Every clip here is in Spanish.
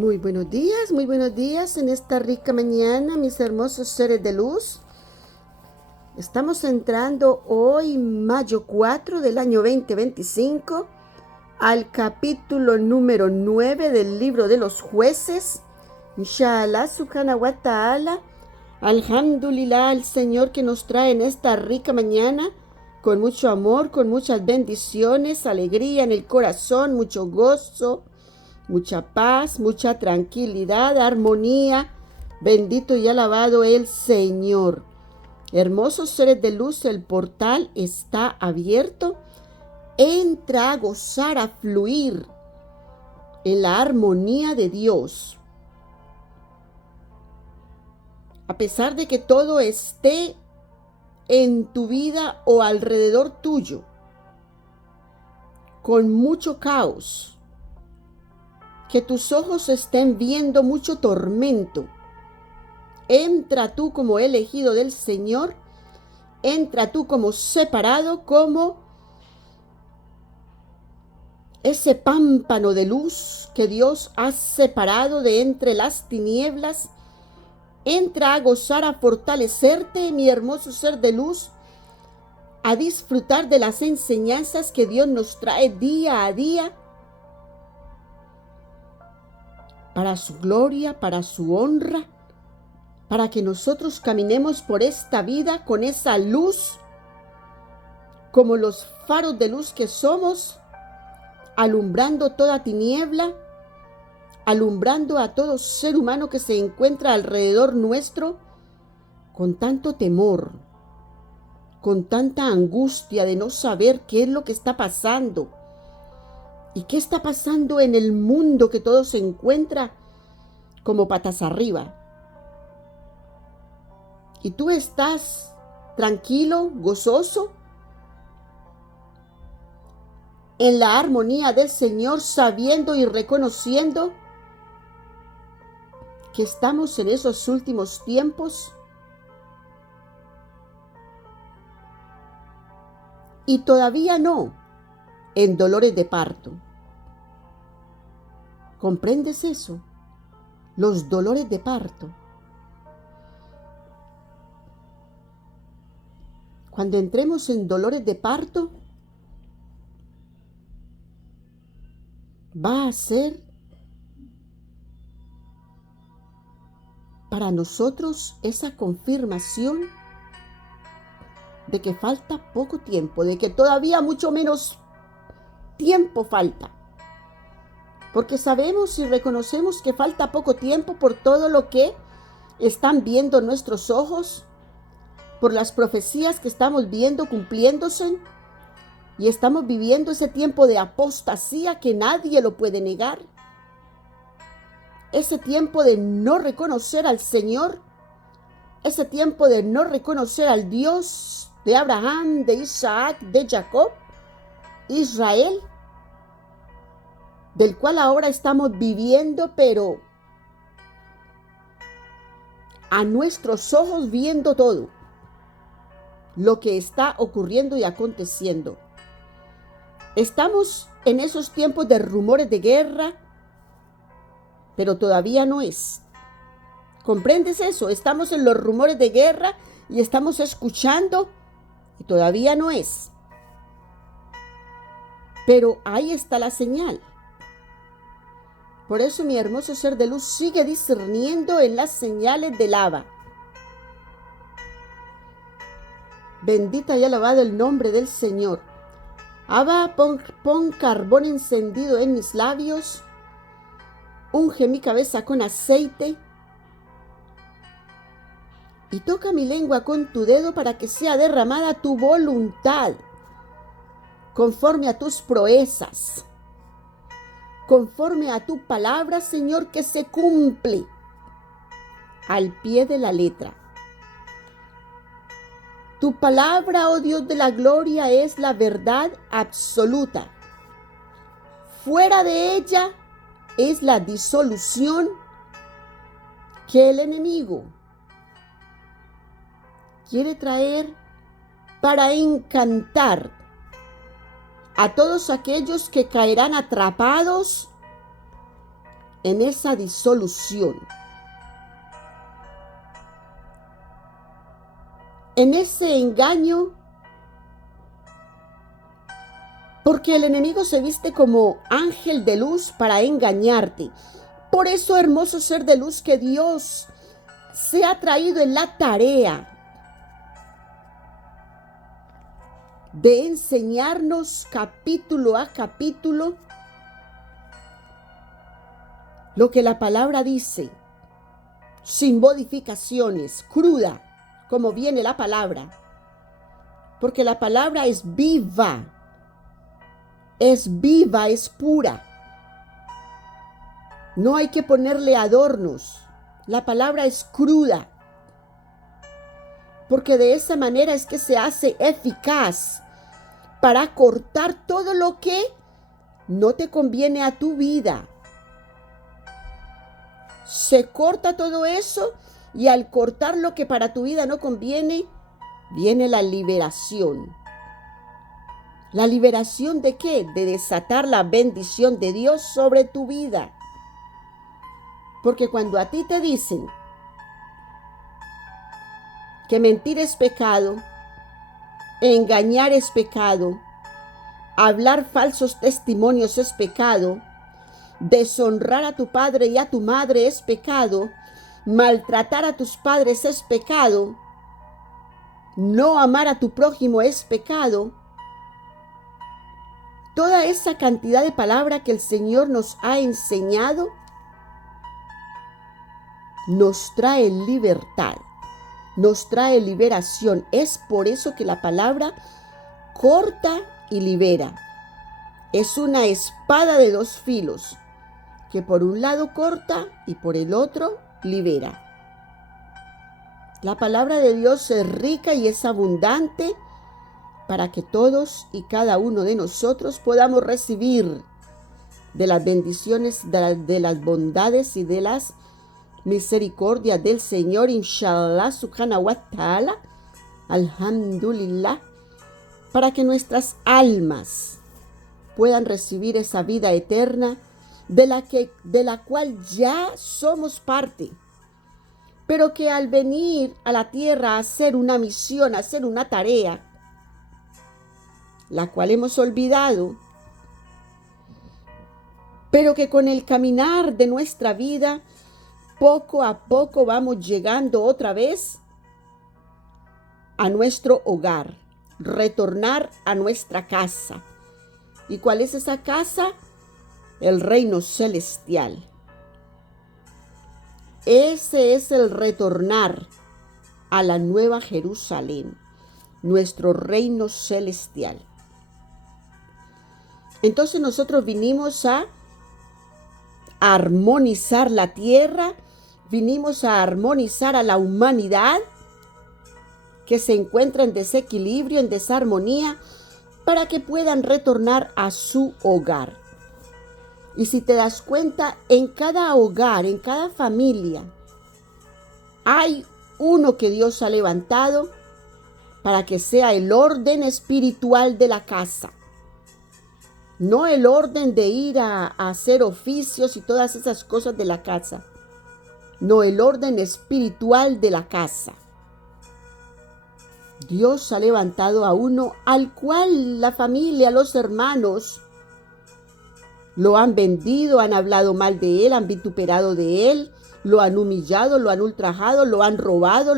Muy buenos días en esta rica mañana, mis hermosos seres de luz. Estamos entrando hoy, mayo 4 del año 2025, al capítulo número 9 del libro de los jueces. Inshallah, subhanahu wa ta'ala, alhamdulillah, al Señor que nos trae en esta rica mañana, con mucho amor, con muchas bendiciones, alegría en el corazón, mucho gozo, mucha paz, mucha tranquilidad, armonía. Bendito y alabado el Señor. Hermosos seres de luz, el portal está abierto. Entra a gozar, a fluir en la armonía de Dios. A pesar de que todo esté en tu vida o alrededor tuyo, con mucho caos, que tus ojos estén viendo mucho tormento, entra tú como elegido del Señor, entra tú como separado, como ese pámpano de luz que Dios ha separado de entre las tinieblas. Entra a gozar, a fortalecerte, mi hermoso ser de luz, a disfrutar de las enseñanzas que Dios nos trae día a día, para su gloria, para su honra, para que nosotros caminemos por esta vida con esa luz, como los faros de luz que somos, alumbrando toda tiniebla, alumbrando a todo ser humano que se encuentra alrededor nuestro, con tanto temor, con tanta angustia de no saber qué es lo que está pasando y qué está pasando en el mundo, que todo se encuentra como patas arriba. Y tú estás tranquilo, gozoso, en la armonía del Señor, sabiendo y reconociendo que estamos en esos últimos tiempos y todavía no en dolores de parto. ¿Comprendes eso? Los dolores de parto. Cuando entremos en dolores de parto, va a ser para nosotros esa confirmación de que falta poco tiempo, de que todavía mucho menos tiempo falta. Porque sabemos y reconocemos que falta poco tiempo por todo lo que están viendo nuestros ojos, por las profecías que estamos viendo cumpliéndose, y estamos viviendo ese tiempo de apostasía que nadie lo puede negar. Ese tiempo de no reconocer al Señor, ese tiempo de no reconocer al Dios de Abraham, de Isaac, de Jacob, Israel, del cual ahora estamos viviendo, pero a nuestros ojos viendo todo lo que está ocurriendo y aconteciendo. Estamos en esos tiempos de rumores de guerra, pero todavía no es. ¿Comprendes eso? Estamos en los rumores de guerra y estamos escuchando y todavía no es. Pero ahí está la señal. Por eso, mi hermoso ser de luz, sigue discerniendo en las señales del Abba. Bendita y alabado el nombre del Señor. Abba, pon carbón encendido en mis labios, unge mi cabeza con aceite y toca mi lengua con tu dedo para que sea derramada tu voluntad, conforme a tus proezas, conforme a tu palabra, Señor, que se cumple al pie de la letra. Tu palabra, oh Dios de la gloria, es la verdad absoluta. Fuera de ella es la disolución que el enemigo quiere traer para encantar a todos aquellos que caerán atrapados en esa disolución, en ese engaño, porque el enemigo se viste como ángel de luz para engañarte. Por eso, hermoso ser de luz, que Dios se ha traído en la tarea de enseñarnos capítulo a capítulo lo que la palabra dice, sin modificaciones, cruda, como viene la palabra. Porque la palabra es viva, es pura. No hay que ponerle adornos. La palabra es cruda. Porque de esa manera es que se hace eficaz para cortar todo lo que no te conviene a tu vida. Se corta todo eso, y al cortar lo que para tu vida no conviene, viene la liberación. ¿La liberación de qué? De desatar la bendición de Dios sobre tu vida. Porque cuando a ti te dicen que mentir es pecado, engañar es pecado, hablar falsos testimonios es pecado, deshonrar a tu padre y a tu madre es pecado, maltratar a tus padres es pecado, no amar a tu prójimo es pecado, toda esa cantidad de palabras que el Señor nos ha enseñado nos trae libertad, nos trae liberación. Es por eso que la palabra corta y libera. Es una espada de dos filos, que por un lado corta y por el otro libera. La palabra de Dios es rica y es abundante para que todos y cada uno de nosotros podamos recibir de las bendiciones, de las bondades y de las misericordias del Señor, inshallah, subhanahu wa ta'ala, alhamdulillah, para que nuestras almas puedan recibir esa vida eterna de la cual ya somos parte, pero que al venir a la tierra a hacer una misión, a hacer una tarea, la cual hemos olvidado, pero que con el caminar de nuestra vida, poco a poco vamos llegando otra vez a nuestro hogar, retornar a nuestra casa. ¿Y cuál es esa casa? El reino celestial. Ese es el retornar a la nueva Jerusalén, nuestro reino celestial. Entonces nosotros vinimos a armonizar la tierra, vinimos a armonizar a la humanidad que se encuentra en desequilibrio, en desarmonía, para que puedan retornar a su hogar. Y si te das cuenta, en cada hogar, en cada familia, hay uno que Dios ha levantado para que sea el orden espiritual de la casa. No el orden de ir a hacer oficios y todas esas cosas de la casa. No, el orden espiritual de la casa. Dios ha levantado a uno al cual la familia, los hermanos, lo han vendido, han hablado mal de él, han vituperado de él, lo han humillado, lo han ultrajado, lo han robado,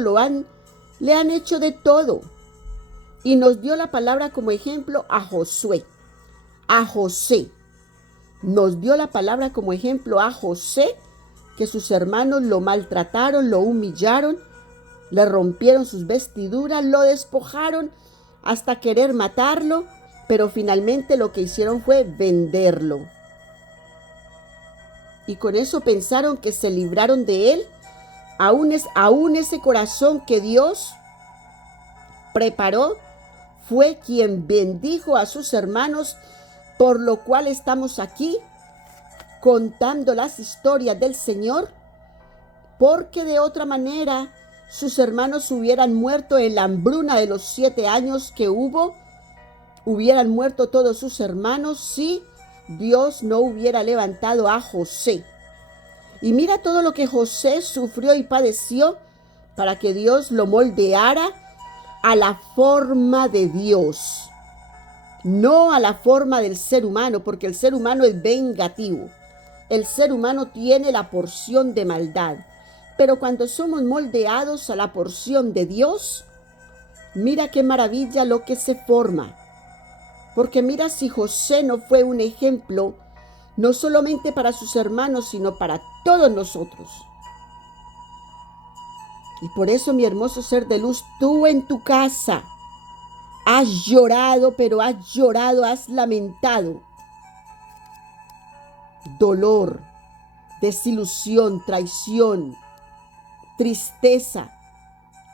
le han hecho de todo. Y nos dio la palabra como ejemplo a Josué. A José. Nos dio la palabra como ejemplo a José, que sus hermanos lo maltrataron, lo humillaron, le rompieron sus vestiduras, lo despojaron hasta querer matarlo, pero finalmente lo que hicieron fue venderlo. Y con eso pensaron que se libraron de él. Aún ese corazón que Dios preparó fue quien bendijo a sus hermanos, por lo cual estamos aquí contando las historias del Señor, porque de otra manera sus hermanos hubieran muerto en la hambruna de los 7 años que hubo, hubieran muerto todos sus hermanos si Dios no hubiera levantado a José. Y mira todo lo que José sufrió y padeció para que Dios lo moldeara a la forma de Dios, no a la forma del ser humano, porque el ser humano es vengativo. El ser humano tiene la porción de maldad, pero cuando somos moldeados a la porción de Dios, mira qué maravilla lo que se forma. Porque mira si José no fue un ejemplo, no solamente para sus hermanos, sino para todos nosotros. Y por eso, mi hermoso ser de luz, tú en tu casa has llorado, pero has llorado, has lamentado. Dolor, desilusión, traición, tristeza,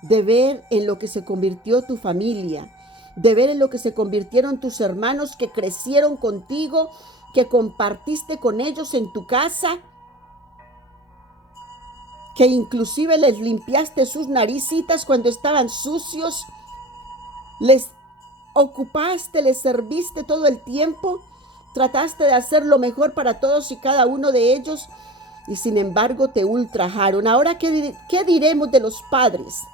de ver en lo que se convirtió tu familia, de ver en lo que se convirtieron tus hermanos que crecieron contigo, que compartiste con ellos en tu casa, que inclusive les limpiaste sus naricitas cuando estaban sucios, les ocupaste, les serviste todo el tiempo, trataste de hacer lo mejor para todos y cada uno de ellos, y sin embargo te ultrajaron. Ahora, ¿qué diremos de los padres?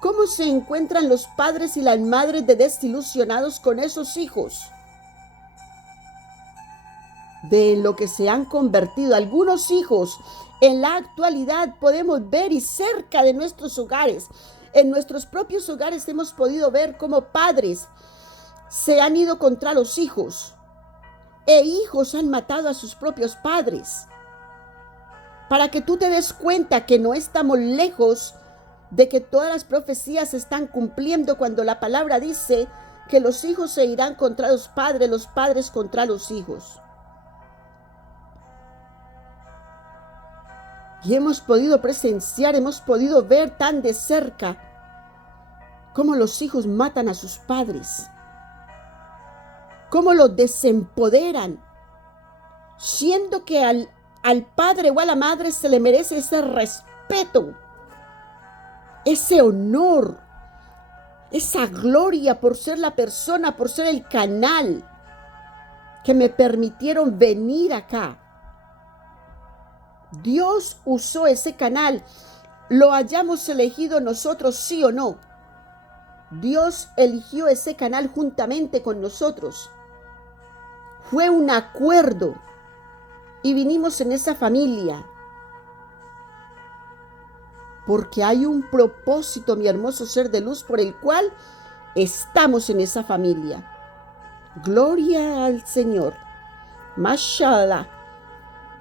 ¿Cómo se encuentran los padres y las madres de desilusionados con esos hijos? De lo que se han convertido algunos hijos en la actualidad podemos ver, y cerca de nuestros hogares, en nuestros propios hogares hemos podido ver cómo padres se han ido contra los hijos e hijos han matado a sus propios padres. Para que tú te des cuenta que no estamos lejos de que todas las profecías se están cumpliendo cuando la palabra dice que los hijos se irán contra los padres contra los hijos. Y hemos podido presenciar, hemos podido ver tan de cerca cómo los hijos matan a sus padres, cómo los desempoderan, siendo que al padre o a la madre se le merece ese respeto, ese honor, esa gloria por ser la persona, por ser el canal que me permitieron venir acá. Dios usó ese canal, lo hayamos elegido nosotros sí o no. Dios eligió ese canal juntamente con nosotros. Fue un acuerdo y vinimos en esa familia. Porque hay un propósito, mi hermoso ser de luz, por el cual estamos en esa familia. Gloria al Señor. Mashallah.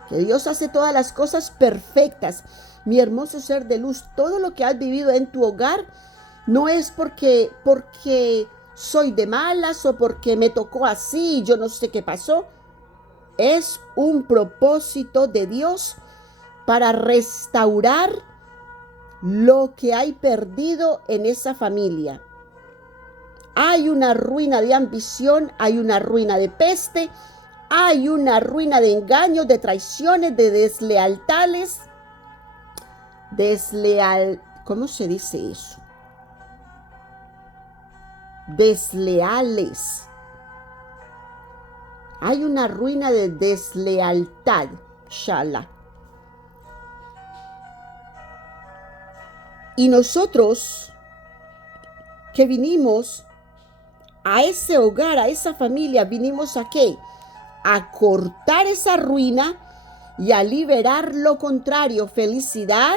Que Dios hace todas las cosas perfectas. Mi hermoso ser de luz, todo lo que has vivido en tu hogar no es porque soy de malas o porque me tocó así y yo no sé qué pasó. Es un propósito de Dios para restaurar lo que hay perdido en esa familia. Hay una ruina de ambición, hay una ruina de peste, hay una ruina de engaños, de traiciones, de deslealtades. ¿Cómo se dice eso? Desleales. Hay una ruina de deslealtad. Shalá. Y nosotros que vinimos a ese hogar, a esa familia, vinimos ¿a qué? A cortar esa ruina y a liberar lo contrario: felicidad,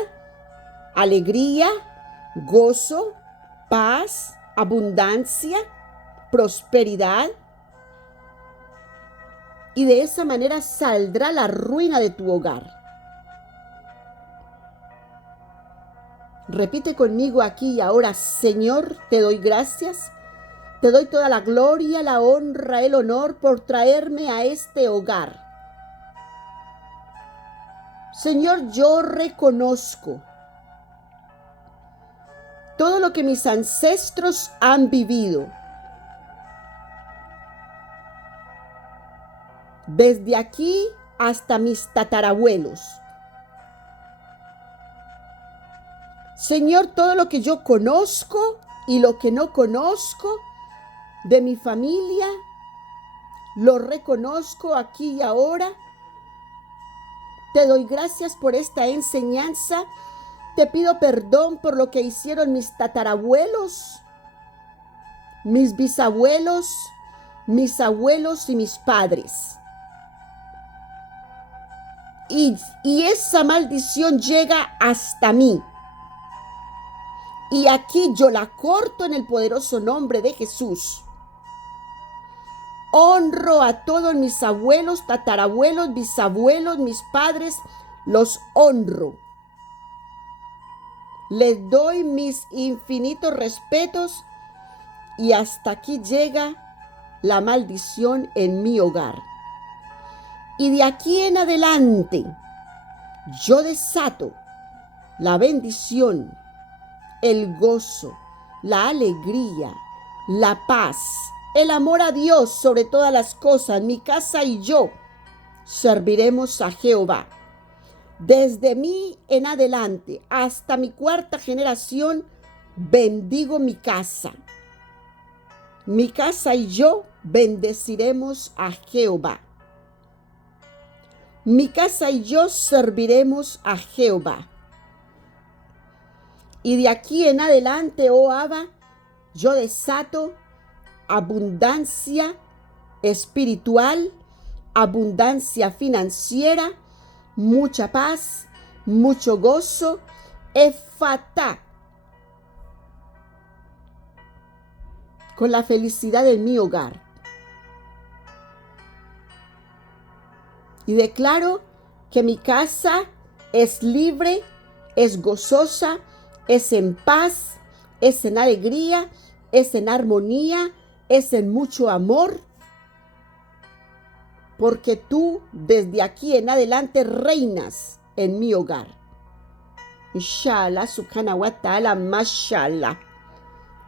alegría, gozo, paz, abundancia, prosperidad. Y de esa manera saldrá la ruina de tu hogar. Repite conmigo aquí y ahora: Señor, te doy gracias. Te doy toda la gloria, la honra, el honor por traerme a este hogar. Señor, yo reconozco todo lo que mis ancestros han vivido. Desde aquí hasta mis tatarabuelos. Señor, todo lo que yo conozco y lo que no conozco de mi familia, lo reconozco aquí y ahora, Te doy gracias por esta enseñanza. Te pido perdón por lo que hicieron mis tatarabuelos, mis bisabuelos, mis abuelos y mis padres. Y esa maldición llega hasta mí. Y aquí yo la corto en el poderoso nombre de Jesús. Honro a todos mis abuelos, tatarabuelos, bisabuelos, mis padres, los honro. Les doy mis infinitos respetos y hasta aquí llega la maldición en mi hogar. Y de aquí en adelante yo desato la bendición, el gozo, la alegría, la paz, el amor a Dios sobre todas las cosas. Mi casa y yo serviremos a Jehová. Desde mí en adelante hasta mi cuarta generación bendigo mi casa. Mi casa y yo bendeciremos a Jehová. Mi casa y yo serviremos a Jehová. Y de aquí en adelante, oh Abba, yo desato abundancia espiritual, abundancia financiera, mucha paz, mucho gozo, efatá, con la felicidad de mi hogar. Y declaro que mi casa es libre, es gozosa, es en paz, es en alegría, es en armonía, es en mucho amor. Porque tú desde aquí en adelante reinas en mi hogar. Inshallah, subhanahu wa ta'ala, mashallah.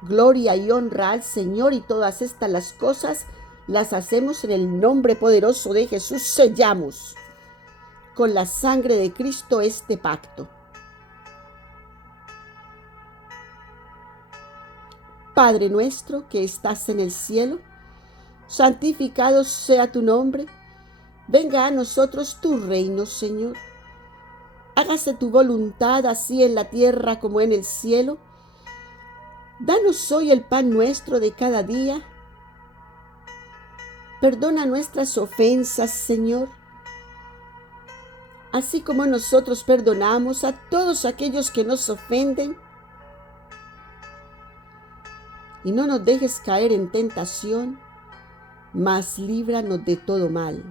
Gloria y honra al Señor, y todas estas las cosas las hacemos en el nombre poderoso de Jesús. Sellamos con la sangre de Cristo este pacto. Padre nuestro que estás en el cielo, santificado sea tu nombre. Venga a nosotros tu reino, Señor. Hágase tu voluntad así en la tierra como en el cielo. Danos hoy el pan nuestro de cada día. Perdona nuestras ofensas, Señor, así como nosotros perdonamos a todos aquellos que nos ofenden. Y no nos dejes caer en tentación, mas líbranos de todo mal.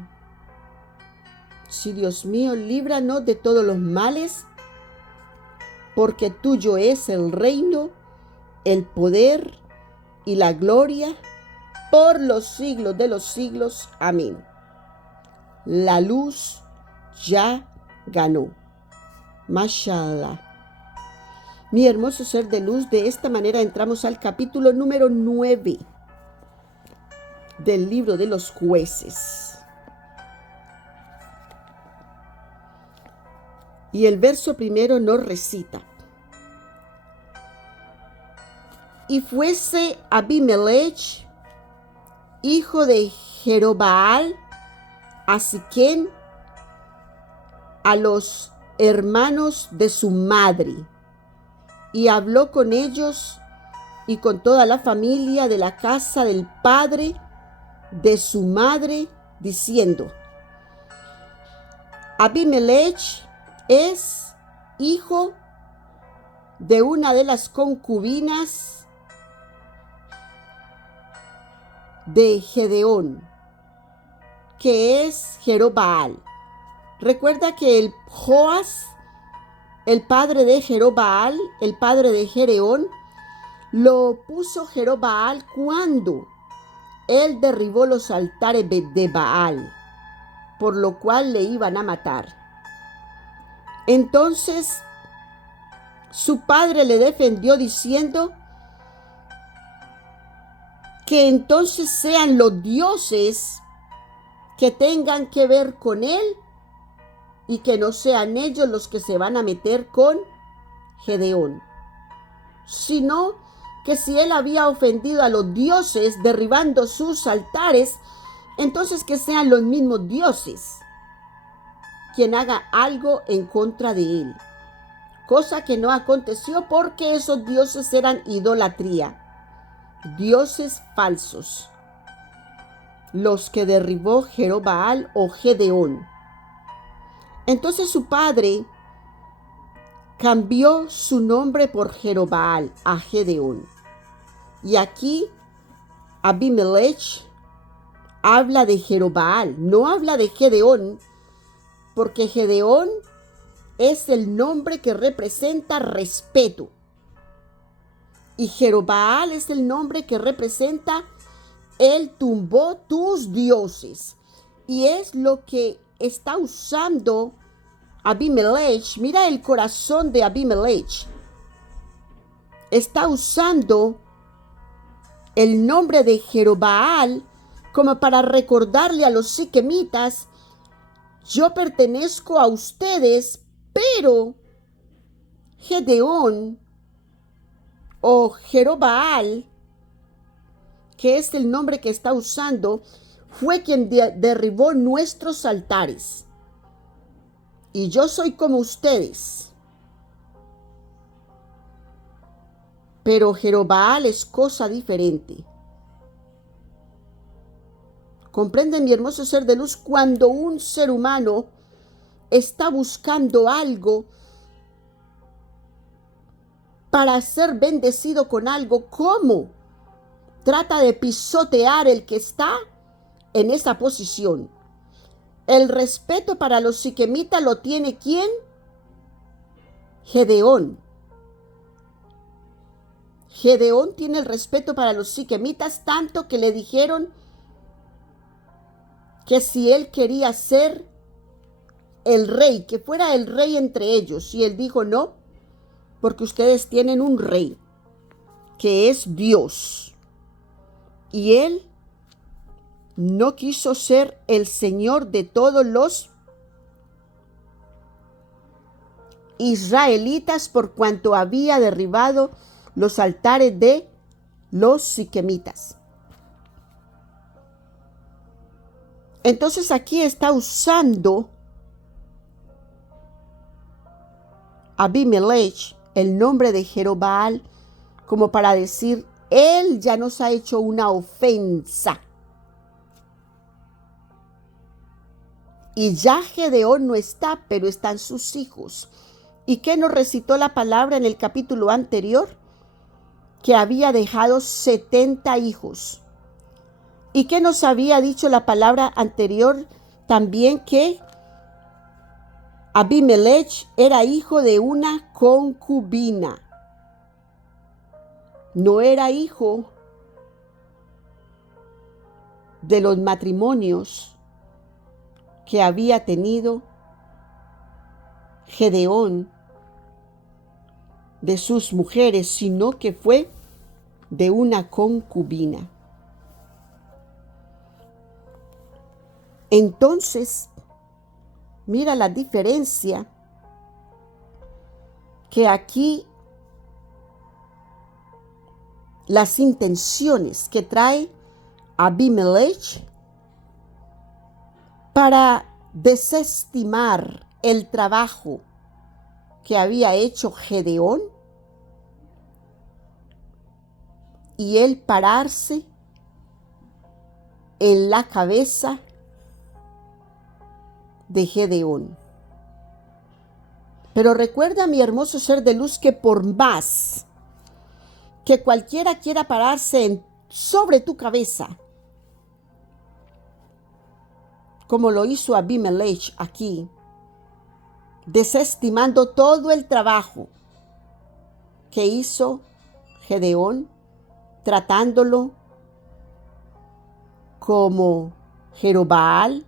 Sí, Dios mío, líbranos de todos los males, porque tuyo es el reino, el poder y la gloria por los siglos de los siglos. Amén. La luz ya ganó. Mashallah. Mi hermoso ser de luz, de esta manera entramos al capítulo número 9 del libro de los Jueces. Y el verso primero nos recita: y fuese Abimelech, hijo de Jerobaal, a Siquem, a los hermanos de su madre, y habló con ellos y con toda la familia de la casa del padre de su madre, diciendo: Abimelech es hijo de una de las concubinas de Gedeón, que es Jerobaal. Recuerda que el Joas, el padre de Jerobaal, el padre de Gedeón, lo puso Jerobaal cuando él derribó los altares de Baal, por lo cual le iban a matar. Entonces su padre le defendió diciendo que entonces sean los dioses que tengan que ver con él y que no sean ellos los que se van a meter con Gedeón, sino que si él había ofendido a los dioses derribando sus altares, entonces que sean los mismos dioses quien haga algo en contra de él. Cosa que no aconteció porque esos dioses eran idolatría, dioses falsos, los que derribó Jerobbaal o Gedeón. Entonces su padre cambió su nombre por Jerobbaal a Gedeón. Y aquí Abimelech habla de Jerobbaal, no habla de Gedeón, porque Gedeón es el nombre que representa respeto. Y Jerobbaal es el nombre que representa él tumbó tus dioses. Y es lo que está usando Abimelech. Mira el corazón de Abimelech. Está usando el nombre de Jerobbaal como para recordarle a los siquemitas: yo pertenezco a ustedes, pero Gedeón o Jerobbaal, que es el nombre que está usando, fue quien derribó nuestros altares. Y yo soy como ustedes. Pero Jerobbaal es cosa diferente. Comprende, mi hermoso ser de luz, cuando un ser humano está buscando algo para ser bendecido con algo, ¿cómo trata de pisotear el que está en esa posición? El respeto para los siquemitas lo tiene ¿quién? Gedeón. Gedeón tiene el respeto para los siquemitas, tanto que le dijeron que si él quería ser el rey, que fuera el rey entre ellos. Y él dijo: no, porque ustedes tienen un rey, que es Dios. Y él no quiso ser el Señor de todos los israelitas, por cuanto había derribado los altares de los siquemitas. Entonces aquí está usando Abimelech el nombre de Jerobbaal como para decir: él ya nos ha hecho una ofensa. Y ya Gedeón no está, pero están sus hijos. ¿Y qué nos recitó la palabra en el capítulo anterior? Que había dejado 70 hijos. ¿Y qué nos había dicho la palabra anterior? También que Abimelech era hijo de una concubina. No era hijo de los matrimonios que había tenido Gedeón de sus mujeres, sino que fue de una concubina. Entonces, mira la diferencia que aquí las intenciones que trae Abimelech para desestimar el trabajo que había hecho Gedeón y él pararse en la cabeza de Gedeón. Pero recuerda, mi hermoso ser de luz, que por más que cualquiera quiera pararse sobre tu cabeza, como lo hizo Abimelech aquí, desestimando todo el trabajo que hizo Gedeón, tratándolo como Jerobbaal,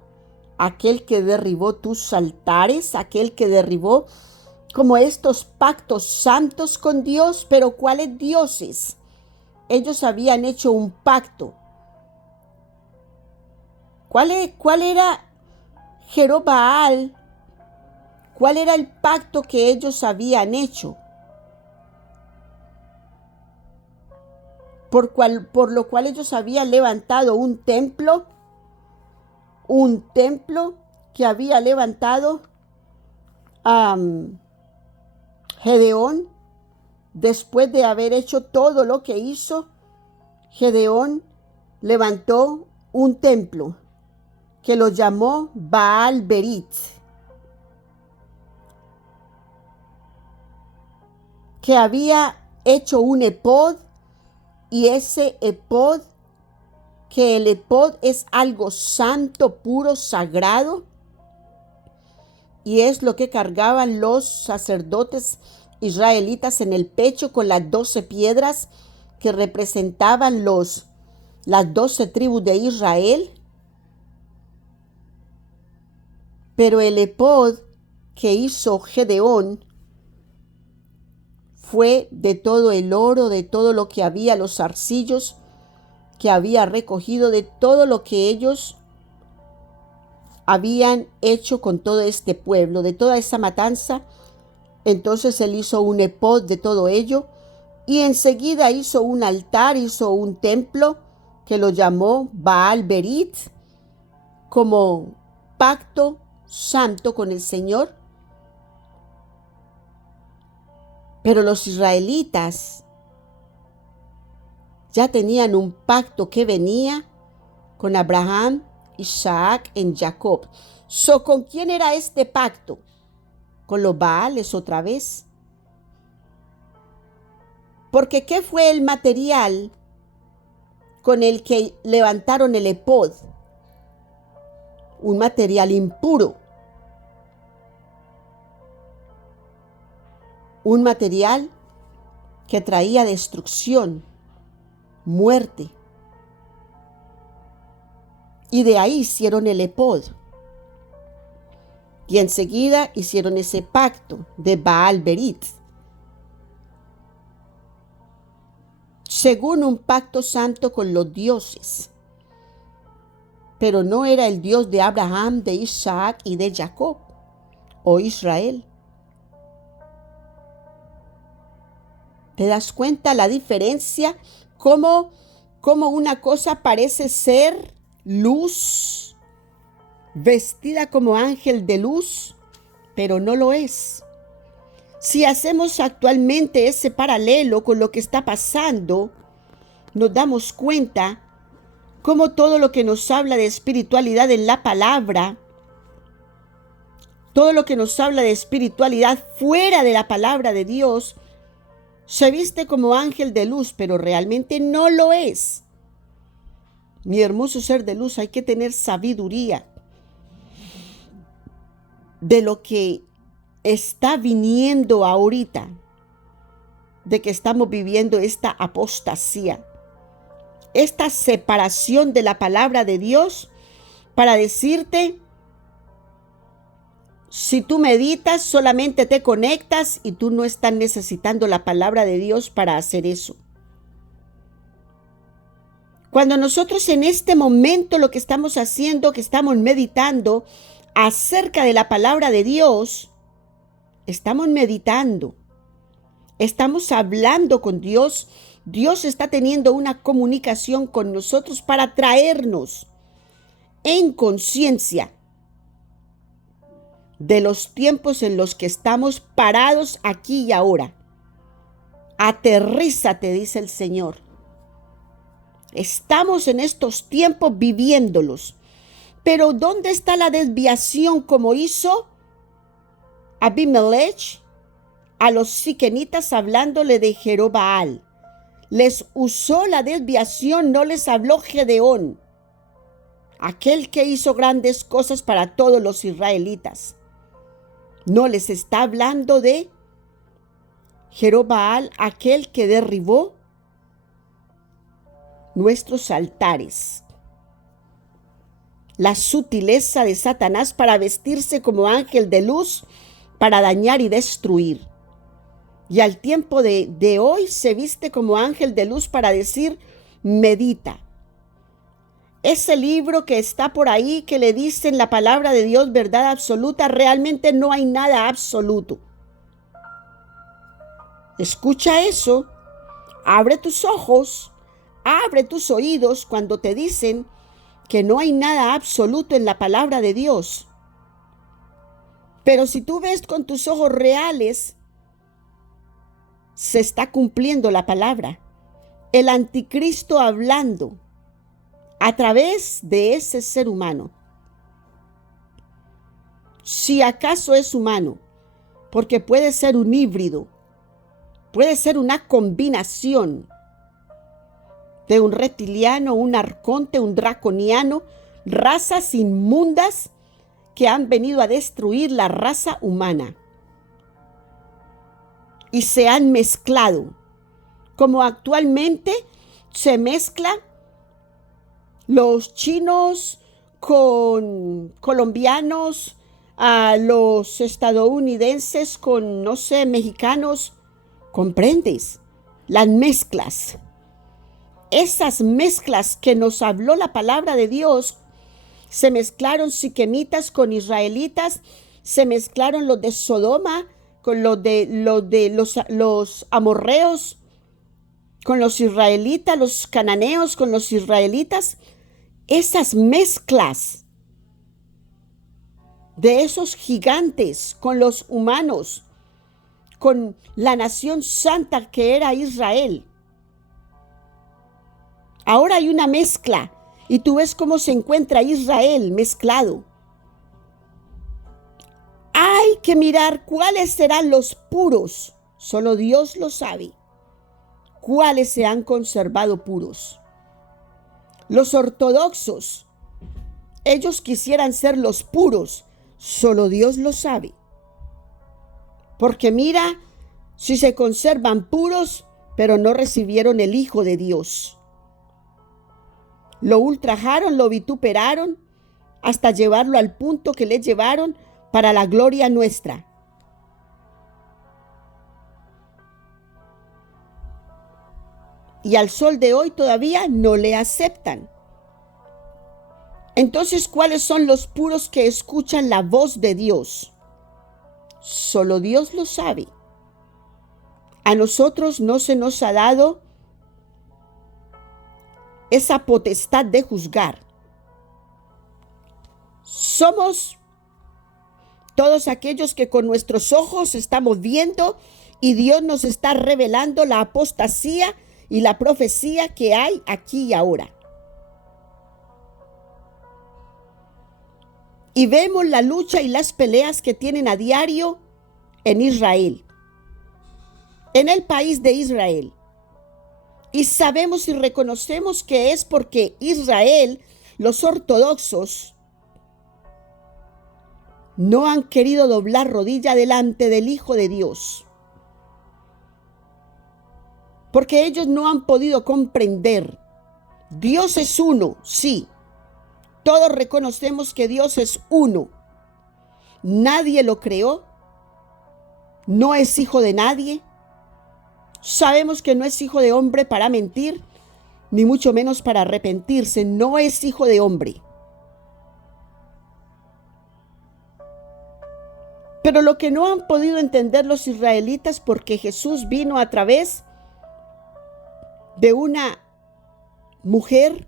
aquel que derribó tus altares, aquel que derribó como estos pactos santos con Dios. Pero ¿cuáles dioses? Ellos habían hecho un pacto. ¿Cuál era Jerobbaal? ¿Cuál era el pacto que ellos habían hecho? Por lo cual ellos habían levantado un templo que había levantado Gedeón, después de haber hecho todo lo que hizo, Gedeón levantó un templo que lo llamó Baal Berit, que había hecho un epod, y ese epod, que el epod es algo santo, puro, sagrado, y es lo que cargaban los sacerdotes israelitas en el pecho con las 12 piedras que representaban las 12 tribus de Israel. Pero el epod que hizo Gedeón fue de todo el oro, de todo lo que había, los zarcillos que había recogido, de todo lo que ellos habían hecho con todo este pueblo, de toda esa matanza. Entonces él hizo un epod de todo ello, y enseguida hizo un altar, hizo un templo que lo llamó Baal Berit, como pacto santo con el Señor. Pero los israelitas ya tenían un pacto que venía con Abraham, Isaac y Jacob. ¿Con quién era este pacto? Con los Baales otra vez. Porque ¿qué fue el material con el que levantaron el epod? Un material impuro. Un material que traía destrucción, muerte. Y de ahí hicieron el epod. Y enseguida hicieron ese pacto de Baal Berit, según un pacto santo con los dioses. Pero no era el Dios de Abraham, de Isaac y de Jacob, o Israel. ¿Te das cuenta la diferencia? Cómo una cosa parece ser luz, vestida como ángel de luz, pero no lo es. Si hacemos actualmente ese paralelo con lo que está pasando, nos damos cuenta cómo todo lo que nos habla de espiritualidad en la palabra, todo lo que nos habla de espiritualidad fuera de la palabra de Dios, se viste como ángel de luz, pero realmente no lo es. Mi hermoso ser de luz, hay que tener sabiduría de lo que está viniendo ahorita, de que estamos viviendo esta apostasía, esta separación de la palabra de Dios, para decirte, si tú meditas, solamente te conectas y tú no estás necesitando la palabra de Dios para hacer eso. Cuando nosotros en este momento lo que estamos haciendo, que estamos meditando acerca de la palabra de Dios, estamos meditando, estamos hablando con Dios. Dios está teniendo una comunicación con nosotros para traernos en conciencia de los tiempos en los que estamos parados aquí y ahora. Aterrízate, dice el Señor. Estamos en estos tiempos viviéndolos. Pero ¿dónde está la desviación como hizo Abimelech a los siquenitas hablándole de Jerobaal? Les usó la desviación, no les habló Gedeón, aquel que hizo grandes cosas para todos los israelitas. No les está hablando de Jerobaal, aquel que derribó nuestros altares. La sutileza de Satanás para vestirse como ángel de luz, para dañar y destruir. Y al tiempo de hoy se viste como ángel de luz para decir, medita. Ese libro que está por ahí, que le dicen la palabra de Dios, verdad absoluta, realmente no hay nada absoluto. Escucha eso, abre tus ojos, abre tus oídos cuando te dicen que no hay nada absoluto en la palabra de Dios. Pero si tú ves con tus ojos reales, se está cumpliendo la palabra. El anticristo hablando a través de ese ser humano. Si acaso es humano, porque puede ser un híbrido, puede ser una combinación de un reptiliano, un arconte, un draconiano, razas inmundas que han venido a destruir la raza humana y se han mezclado, como actualmente se mezclan los chinos con colombianos, a los estadounidenses con, no sé, mexicanos. ¿Comprendes? Las mezclas. Esas mezclas que nos habló la palabra de Dios, se mezclaron siquemitas con israelitas, se mezclaron los de Sodoma con los amorreos, con los israelitas, los cananeos con los israelitas. Esas mezclas de esos gigantes con los humanos, con la nación santa que era Israel. Ahora hay una mezcla y tú ves cómo se encuentra Israel mezclado. Hay que mirar cuáles serán los puros, solo Dios lo sabe, cuáles se han conservado puros. Los ortodoxos, ellos quisieran ser los puros, solo Dios lo sabe. Porque mira, si se conservan puros, pero no recibieron el Hijo de Dios. Lo ultrajaron, lo vituperaron, hasta llevarlo al punto que le llevaron para la gloria nuestra. Y al sol de hoy todavía no le aceptan. Entonces, ¿cuáles son los puros que escuchan la voz de Dios? Solo Dios lo sabe. A nosotros no se nos ha dado esa potestad de juzgar. Somos todos aquellos que con nuestros ojos estamos viendo y Dios nos está revelando la apostasía y la profecía que hay aquí y ahora. Y vemos la lucha y las peleas que tienen a diario en Israel, en el país de Israel. Y sabemos y reconocemos que es porque Israel, los ortodoxos, no han querido doblar rodilla delante del Hijo de Dios. Porque ellos no han podido comprender. Dios es uno, sí. Todos reconocemos que Dios es uno. Nadie lo creó. No es hijo de nadie. Sabemos que no es hijo de hombre para mentir, ni mucho menos para arrepentirse. No es hijo de hombre. Pero lo que no han podido entender los israelitas, porque Jesús vino a través de una mujer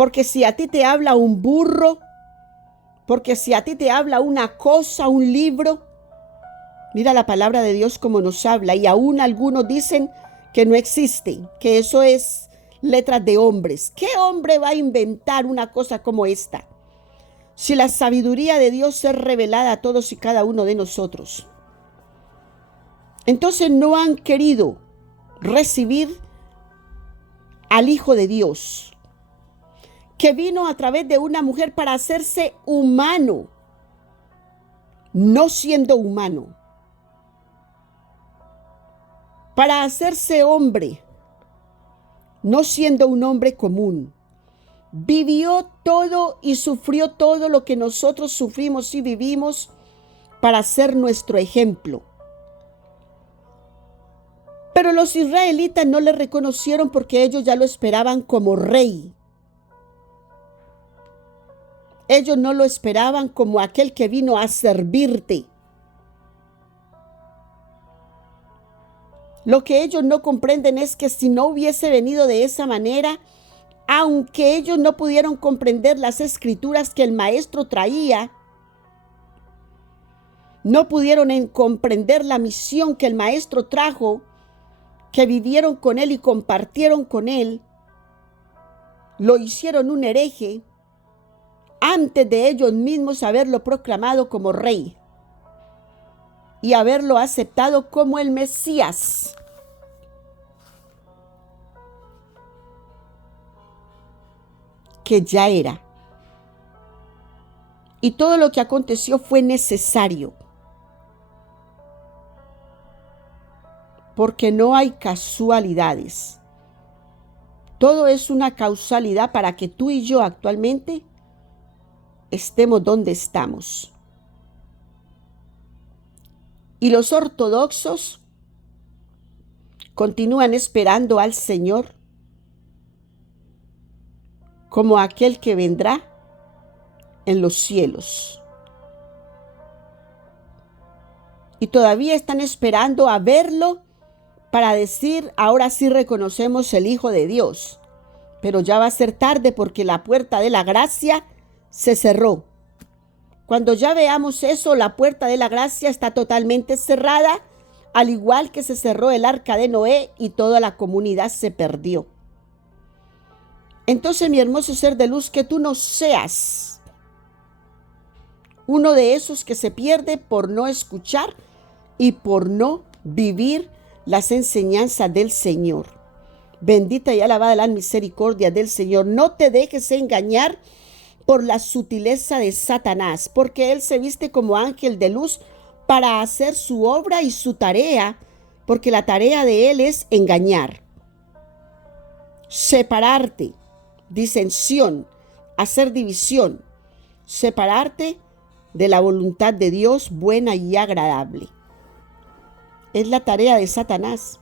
porque si a ti te habla un burro, porque si a ti te habla una cosa, un libro, mira la palabra de Dios como nos habla, y aún algunos dicen que no existe, que eso es letras de hombres. ¿Qué hombre va a inventar una cosa como esta? Si la sabiduría de Dios es revelada a todos y cada uno de nosotros. Entonces no han querido recibir al Hijo de Dios, que vino a través de una mujer para hacerse humano, no siendo humano, para hacerse hombre, no siendo un hombre común. Vivió todo y sufrió todo lo que nosotros sufrimos y vivimos para ser nuestro ejemplo. Pero los israelitas no le reconocieron porque ellos ya lo esperaban como rey. Ellos no lo esperaban como aquel que vino a servirte. Lo que ellos no comprenden es que si no hubiese venido de esa manera, aunque ellos no pudieron comprender las escrituras que el maestro traía, no pudieron comprender la misión que el maestro trajo, que vivieron con él y compartieron con él, lo hicieron un hereje antes de ellos mismos haberlo proclamado como rey y haberlo aceptado como el Mesías. Que ya era. Y todo lo que aconteció fue necesario. Porque no hay casualidades. Todo es una causalidad para que tú y yo actualmente estemos donde estamos. Y los ortodoxos continúan esperando al Señor como aquel que vendrá en los cielos. Y todavía están esperando a verlo para decir, ahora sí reconocemos el Hijo de Dios. Pero ya va a ser tarde porque la puerta de la gracia se cerró. Cuando ya veamos eso, la puerta de la gracia está totalmente cerrada, al igual que se cerró el arca de Noé y toda la comunidad se perdió. Entonces, mi hermoso ser de luz, que tú no seas uno de esos que se pierde por no escuchar y por no vivir las enseñanzas del Señor. Bendita y alabada la misericordia del Señor. No te dejes engañar por la sutileza de Satanás, porque él se viste como ángel de luz para hacer su obra y su tarea, porque la tarea de él es engañar, separarte, disensión, hacer división, separarte de la voluntad de Dios buena y agradable. Es la tarea de Satanás.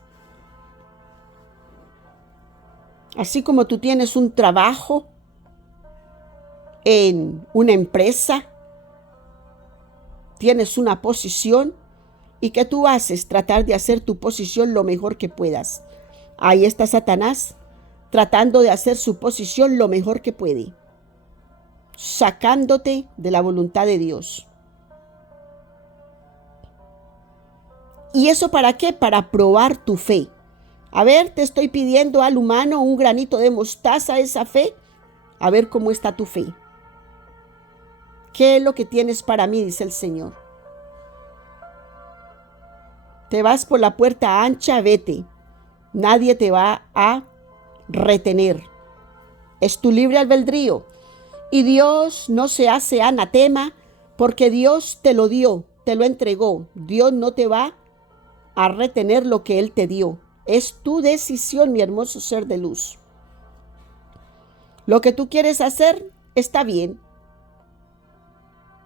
Así como tú tienes un trabajo en una empresa, tienes una posición, y ¿qué tú haces? Tratar de hacer tu posición lo mejor que puedas. Ahí está Satanás, tratando de hacer su posición lo mejor que puede, sacándote de la voluntad de Dios. ¿Y eso para qué? Para probar tu fe. A ver, te estoy pidiendo al humano un granito de mostaza, esa fe. A ver cómo está tu fe. ¿Qué es lo que tienes para mí? Dice el Señor. Te vas por la puerta ancha, vete. Nadie te va a retener. Es tu libre albedrío. Y Dios no se hace anatema porque Dios te lo dio, te lo entregó. Dios no te va a retener lo que Él te dio. Es tu decisión, mi hermoso ser de luz. Lo que tú quieres hacer está bien.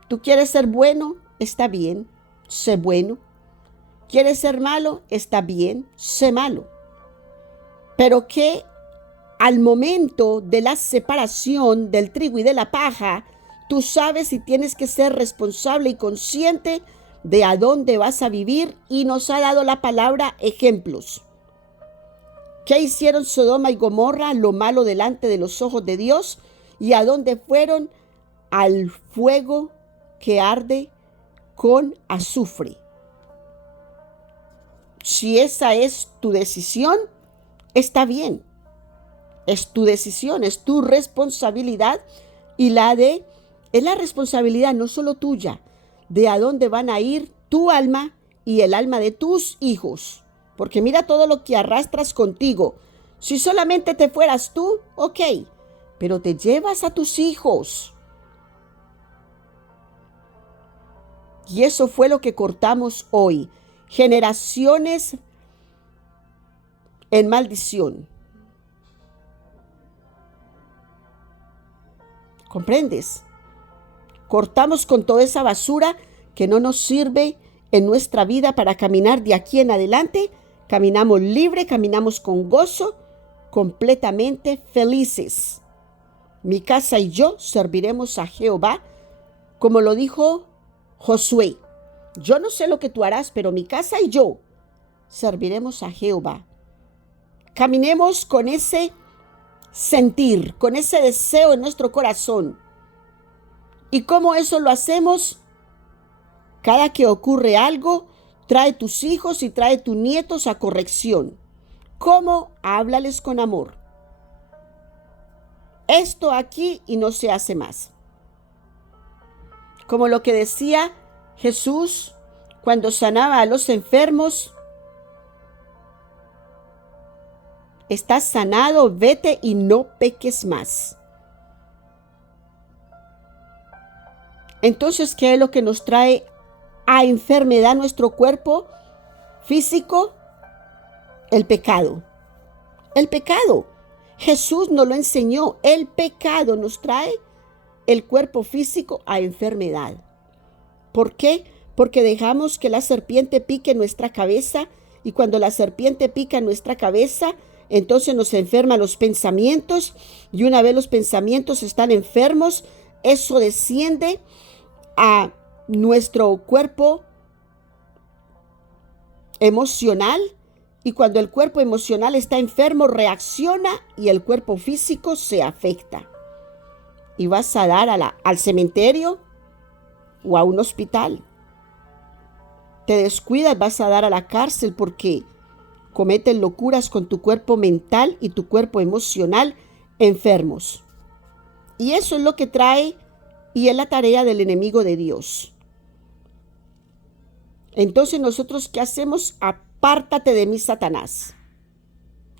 Tú quieres ser bueno, está bien, sé bueno. ¿Quieres ser malo? Está bien, sé malo. Pero que al momento de la separación del trigo y de la paja, tú sabes y tienes que ser responsable y consciente de a dónde vas a vivir, y nos ha dado la palabra ejemplos. ¿Qué hicieron Sodoma y Gomorra? Lo malo delante de los ojos de Dios. ¿Y a dónde fueron? Al fuego que arde con azufre. Si esa es tu decisión, está bien. Es tu decisión, es tu responsabilidad, y es la responsabilidad no solo tuya, de a dónde van a ir tu alma y el alma de tus hijos. Porque mira todo lo que arrastras contigo. Si solamente te fueras tú, ok, pero te llevas a tus hijos. Y eso fue lo que cortamos hoy. Generaciones en maldición. ¿Comprendes? Cortamos con toda esa basura que no nos sirve en nuestra vida para caminar de aquí en adelante. Caminamos libre, caminamos con gozo, completamente felices. Mi casa y yo serviremos a Jehová, como lo dijo Josué. Yo no sé lo que tú harás, pero mi casa y yo serviremos a Jehová. Caminemos con ese sentir, con ese deseo en nuestro corazón. ¿Y cómo eso lo hacemos? Cada que ocurre algo, trae tus hijos y trae tus nietos a corrección. ¿Cómo? Háblales con amor. Esto aquí y no se hace más. Como lo que decía Jesús cuando sanaba a los enfermos: estás sanado, vete y no peques más. Entonces, ¿qué es lo que nos trae a enfermedad nuestro cuerpo físico? El pecado. El pecado. Jesús nos lo enseñó. El pecado nos trae el cuerpo físico a enfermedad. ¿Por qué? Porque dejamos que la serpiente pique nuestra cabeza, y cuando la serpiente pica nuestra cabeza, entonces nos enferman los pensamientos, y una vez los pensamientos están enfermos, eso desciende a nuestro cuerpo emocional, y cuando el cuerpo emocional está enfermo, reacciona y el cuerpo físico se afecta. Y vas a dar al cementerio o a un hospital. Te descuidas, vas a dar a la cárcel porque cometes locuras con tu cuerpo mental y tu cuerpo emocional enfermos. Y eso es lo que trae y es la tarea del enemigo de Dios. Entonces nosotros, ¿qué hacemos? Apártate de mí, Satanás.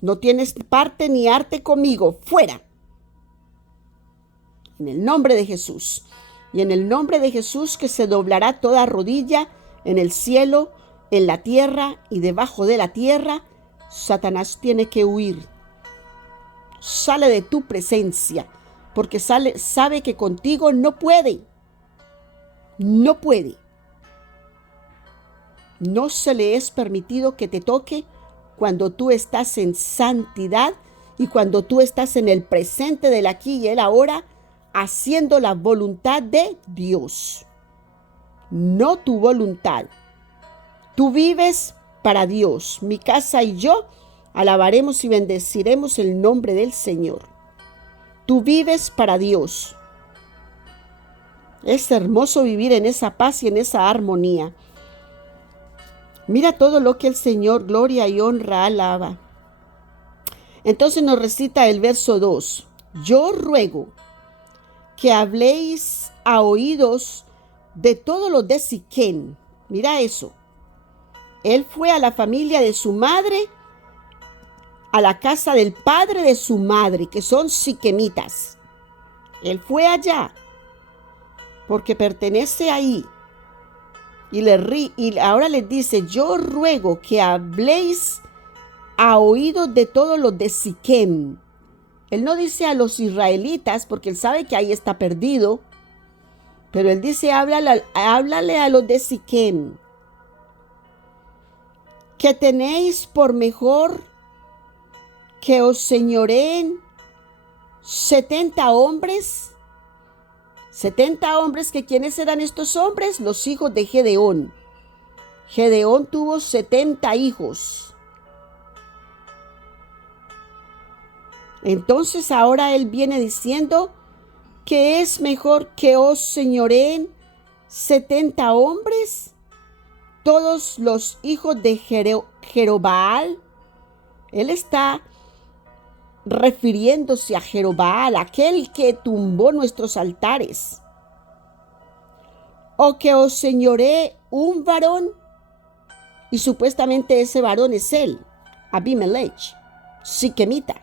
No tienes parte ni arte conmigo. Fuera. En el nombre de Jesús. Y en el nombre de Jesús, que se doblará toda rodilla en el cielo, en la tierra y debajo de la tierra, Satanás tiene que huir. Sale de tu presencia, porque sabe que contigo no puede. No puede. No se le es permitido que te toque cuando tú estás en santidad y cuando tú estás en el presente del aquí y el ahora, haciendo la voluntad de Dios, no tu voluntad. Tú vives para Dios. Mi casa y yo alabaremos y bendeciremos el nombre del Señor. Tú vives para Dios. Es hermoso vivir en esa paz y en esa armonía. Mira todo lo que el Señor, gloria y honra, alaba. Entonces nos recita el verso 2. Yo ruego que habléis a oídos de todos los de Siquén. Mira eso. Él fue a la familia de su madre, a la casa del padre de su madre, que son siquemitas. Él fue allá porque pertenece ahí. Y ahora les dice: yo ruego que habléis a oídos de todos los de Siquem. Él no dice a los israelitas, porque él sabe que ahí está perdido, pero él dice: háblale a los de Siquem, que tenéis por mejor que os señoreen 70 hombres. 70 hombres, que ¿quiénes eran estos hombres? Los hijos de Gedeón. Gedeón tuvo 70 hijos. Entonces ahora él viene diciendo que es mejor que os señoreen 70 hombres, todos los hijos de Jerobaal. Él está refiriéndose a Jerobaal, aquel que tumbó nuestros altares. O que os señoree un varón, y supuestamente ese varón es él, Abimelech, siquemita.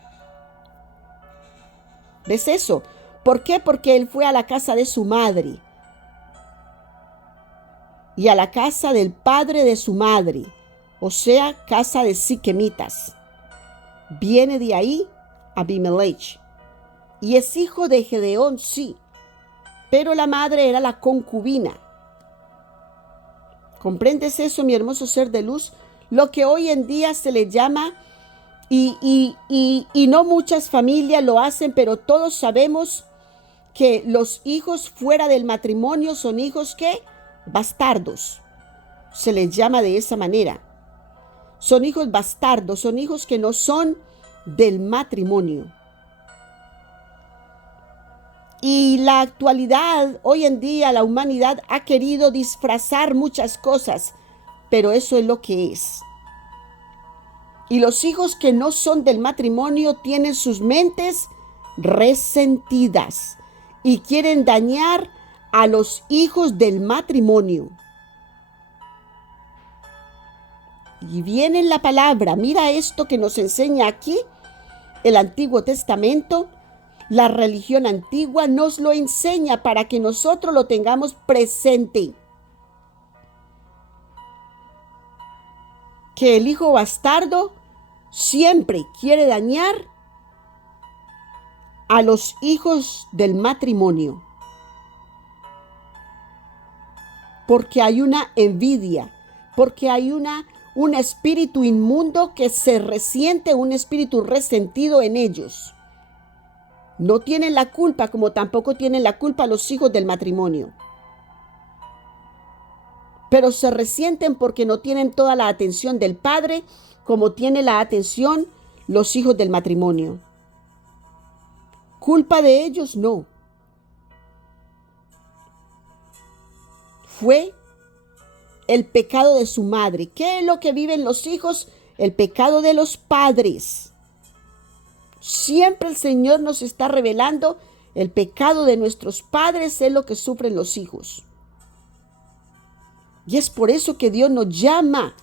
¿Ves eso? ¿Por qué? Porque él fue a la casa de su madre y a la casa del padre de su madre, o sea, casa de siquemitas. Viene de ahí Abimelech, y es hijo de Gedeón, sí, pero la madre era la concubina. ¿Comprendes eso, mi hermoso ser de luz? Lo que hoy en día se le llama, y no muchas familias lo hacen, pero todos sabemos que los hijos fuera del matrimonio son hijos que bastardos. Se les llama de esa manera. Son hijos bastardos, son hijos que no son del matrimonio. Y la actualidad, hoy en día, la humanidad ha querido disfrazar muchas cosas, pero eso es lo que es. Y los hijos que no son del matrimonio tienen sus mentes resentidas y quieren dañar a los hijos del matrimonio. Y viene la palabra, mira esto que nos enseña aquí el Antiguo Testamento. La religión antigua nos lo enseña para que nosotros lo tengamos presente. Que el hijo bastardo siempre quiere dañar a los hijos del matrimonio. Porque hay una envidia, porque hay un espíritu inmundo que se resiente, un espíritu resentido en ellos. No tienen la culpa, como tampoco tienen la culpa los hijos del matrimonio. Pero se resienten porque no tienen toda la atención del padre como tiene la atención los hijos del matrimonio. ¿Culpa de ellos? No. Fue el pecado de su madre. ¿Qué es lo que viven los hijos? El pecado de los padres. Siempre el Señor nos está revelando el pecado de nuestros padres, es lo que sufren los hijos. Y es por eso que Dios nos llama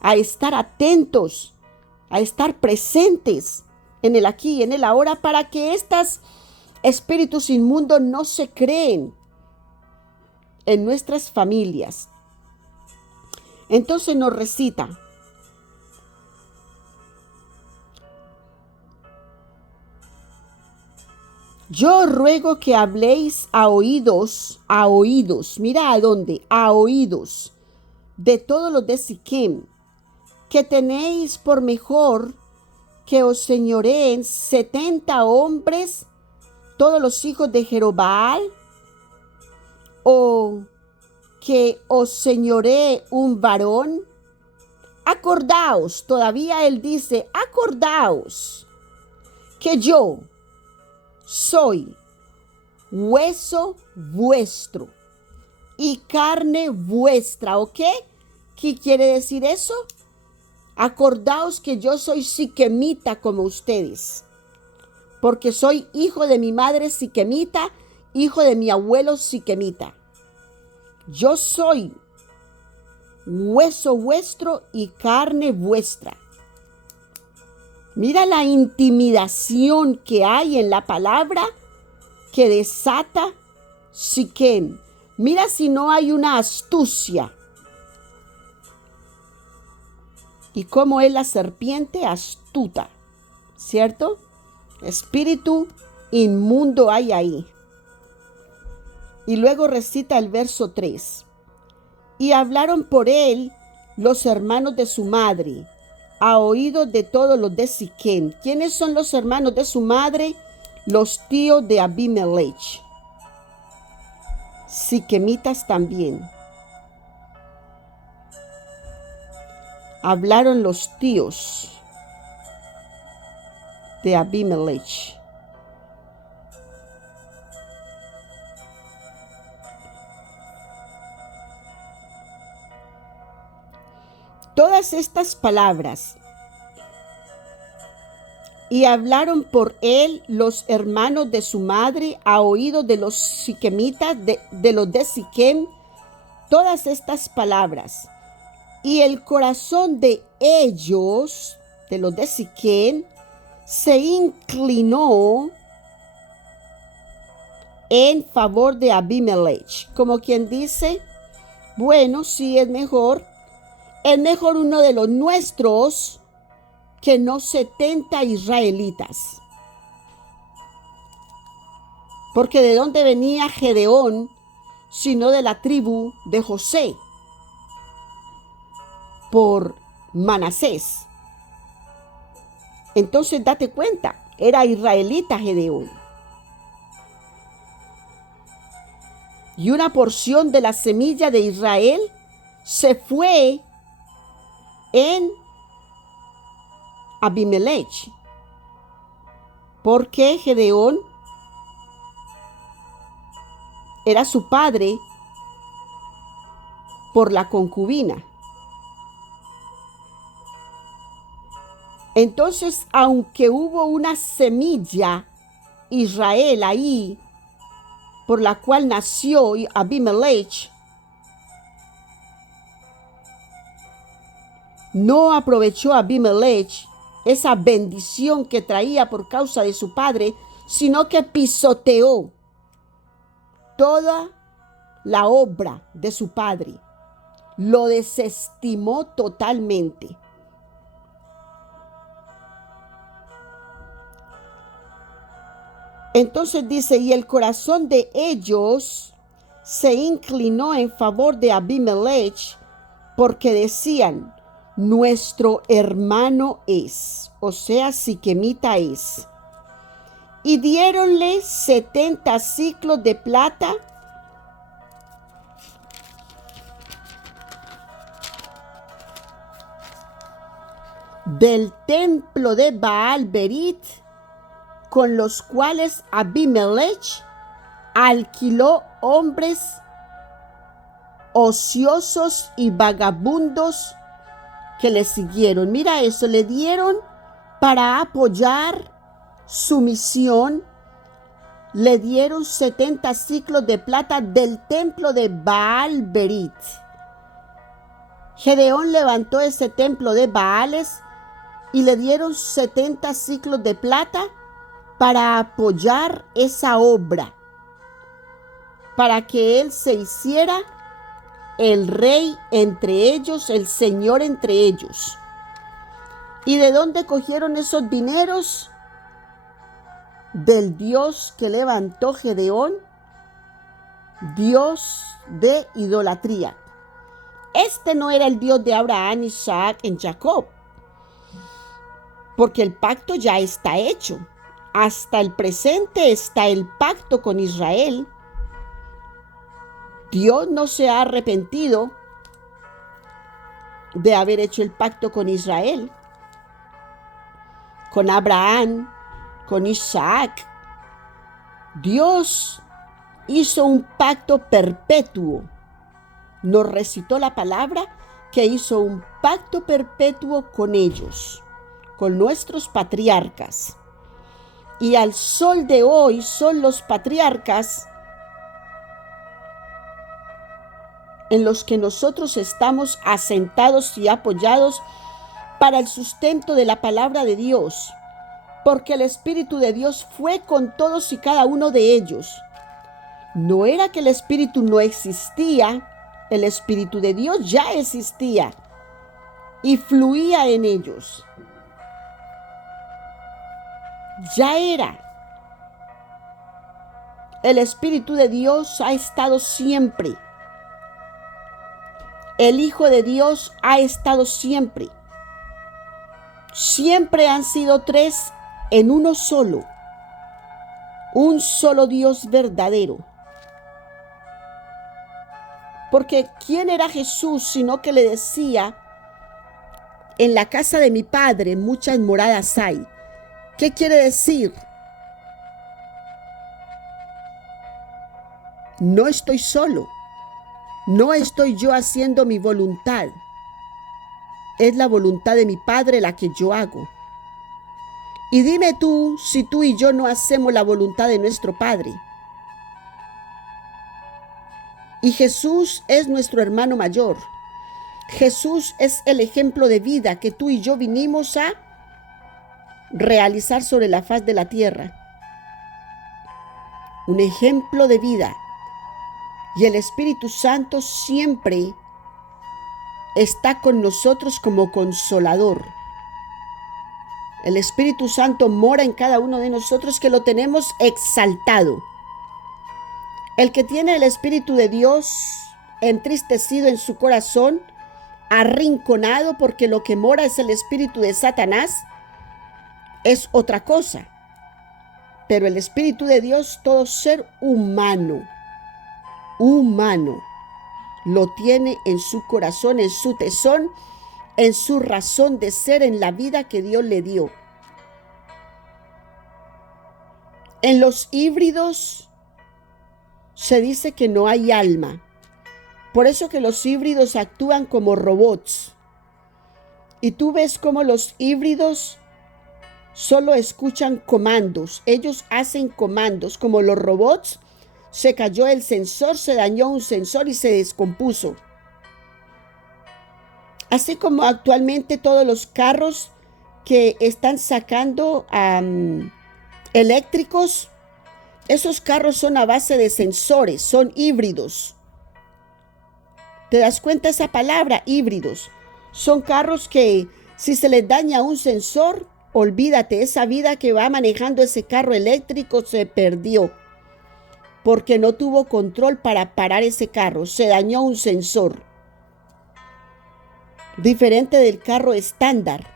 a estar atentos, a estar presentes en el aquí y en el ahora, para que estos espíritus inmundos no se creen en nuestras familias. Entonces nos recita: yo ruego que habléis a oídos, mira a dónde, a oídos de todos los de Siquem, que tenéis por mejor que os señoreen 70 hombres, todos los hijos de Jerobbaal, o que os señoree un varón. Acordaos, todavía él dice, acordaos que yo soy hueso vuestro y carne vuestra, ¿ok? ¿Qué quiere decir eso? Acordaos que yo soy siquemita como ustedes, porque soy hijo de mi madre siquemita, hijo de mi abuelo siquemita. Yo soy hueso vuestro y carne vuestra. Mira la intimidación que hay en la palabra que desata Siquem. Mira si no hay una astucia. Y cómo es la serpiente astuta, ¿cierto? Espíritu inmundo hay ahí. Y luego recita el verso 3. Y hablaron por él los hermanos de su madre, a oídos de todos los de Siquem. ¿Quiénes son los hermanos de su madre? Los tíos de Abimelech. Siquemitas también. Hablaron los tíos de Abimelech. Todas estas palabras. Y hablaron por él los hermanos de su madre a oídos de los siquemitas, de los de Siquem, todas estas palabras. Y el corazón de ellos, de los de Siquem, se inclinó en favor de Abimelech, como quien dice, bueno, sí es mejor uno de los nuestros que no 70 israelitas. Porque ¿de dónde venía Gedeón sino de la tribu de José? Por Manasés. Entonces date cuenta, era israelita Gedeón. Y una porción de la semilla de Israel se fue en Abimelech. ¿Por qué Gedeón era su padre por la concubina. Entonces, aunque hubo una semilla Israel ahí, por la cual nació Abimelech, no aprovechó Abimelech esa bendición que traía por causa de su padre, sino que pisoteó toda la obra de su padre. Lo desestimó totalmente. Entonces dice, y el corazón de ellos se inclinó en favor de Abimelech, porque decían, nuestro hermano es, o sea, siquemita es. Y diéronle 70 siclos de plata del templo de Baal-Berit, con los cuales Abimelech alquiló hombres ociosos y vagabundos que le siguieron. Mira eso, le dieron para apoyar su misión, le dieron 70 siclos de plata del templo de Baal-Berit. Gedeón levantó ese templo de Baales y le dieron 70 siclos de plata para apoyar esa obra, para que él se hiciera el rey entre ellos, el señor entre ellos. ¿Y de dónde cogieron esos dineros? Del Dios que levantó Gedeón, Dios de idolatría. Este no era el Dios de Abraham, Isaac y Jacob, porque el pacto ya está hecho. Hasta el presente está el pacto con Israel. Dios no se ha arrepentido de haber hecho el pacto con Israel, con Abraham, con Isaac. Dios hizo un pacto perpetuo. Nos recitó la palabra que hizo un pacto perpetuo con ellos, con nuestros patriarcas. Y al sol de hoy son los patriarcas en los que nosotros estamos asentados y apoyados para el sustento de la palabra de Dios, porque el Espíritu de Dios fue con todos y cada uno de ellos. No era que el Espíritu no existía, el Espíritu de Dios ya existía y fluía en ellos. Ya era. El Espíritu de Dios ha estado siempre. El Hijo de Dios ha estado siempre. Siempre han sido tres en uno solo. Un solo Dios verdadero. Porque ¿quién era Jesús sino que le decía, en la casa de mi Padre muchas moradas hay? ¿Qué quiere decir? No estoy solo. No estoy yo haciendo mi voluntad. Es la voluntad de mi Padre la que yo hago. Y dime tú si tú y yo no hacemos la voluntad de nuestro Padre. Y Jesús es nuestro hermano mayor. Jesús es el ejemplo de vida que tú y yo vinimos a realizar sobre la faz de la tierra. Un ejemplo de vida. Y el Espíritu Santo siempre está con nosotros como consolador. El Espíritu Santo mora en cada uno de nosotros, que lo tenemos exaltado. El que tiene el Espíritu de Dios entristecido en su corazón, arrinconado porque lo que mora es el espíritu de Satanás, es otra cosa. Pero el Espíritu de Dios, todo ser humano, lo tiene en su corazón, en su tesón, en su razón de ser, en la vida que Dios le dio. En los híbridos se dice que no hay alma. Por eso que los híbridos actúan como robots. Y tú ves cómo los híbridos solo escuchan comandos. Ellos hacen comandos como los robots. Se cayó el sensor, se dañó un sensor y se descompuso. Así como actualmente todos los carros que están sacando eléctricos, esos carros son a base de sensores, son híbridos. ¿Te das cuenta esa palabra? Híbridos. Son carros que si se les daña un sensor, olvídate, esa vida que va manejando ese carro eléctrico se perdió. Porque no tuvo control para parar ese carro, se dañó un sensor. Diferente del carro estándar.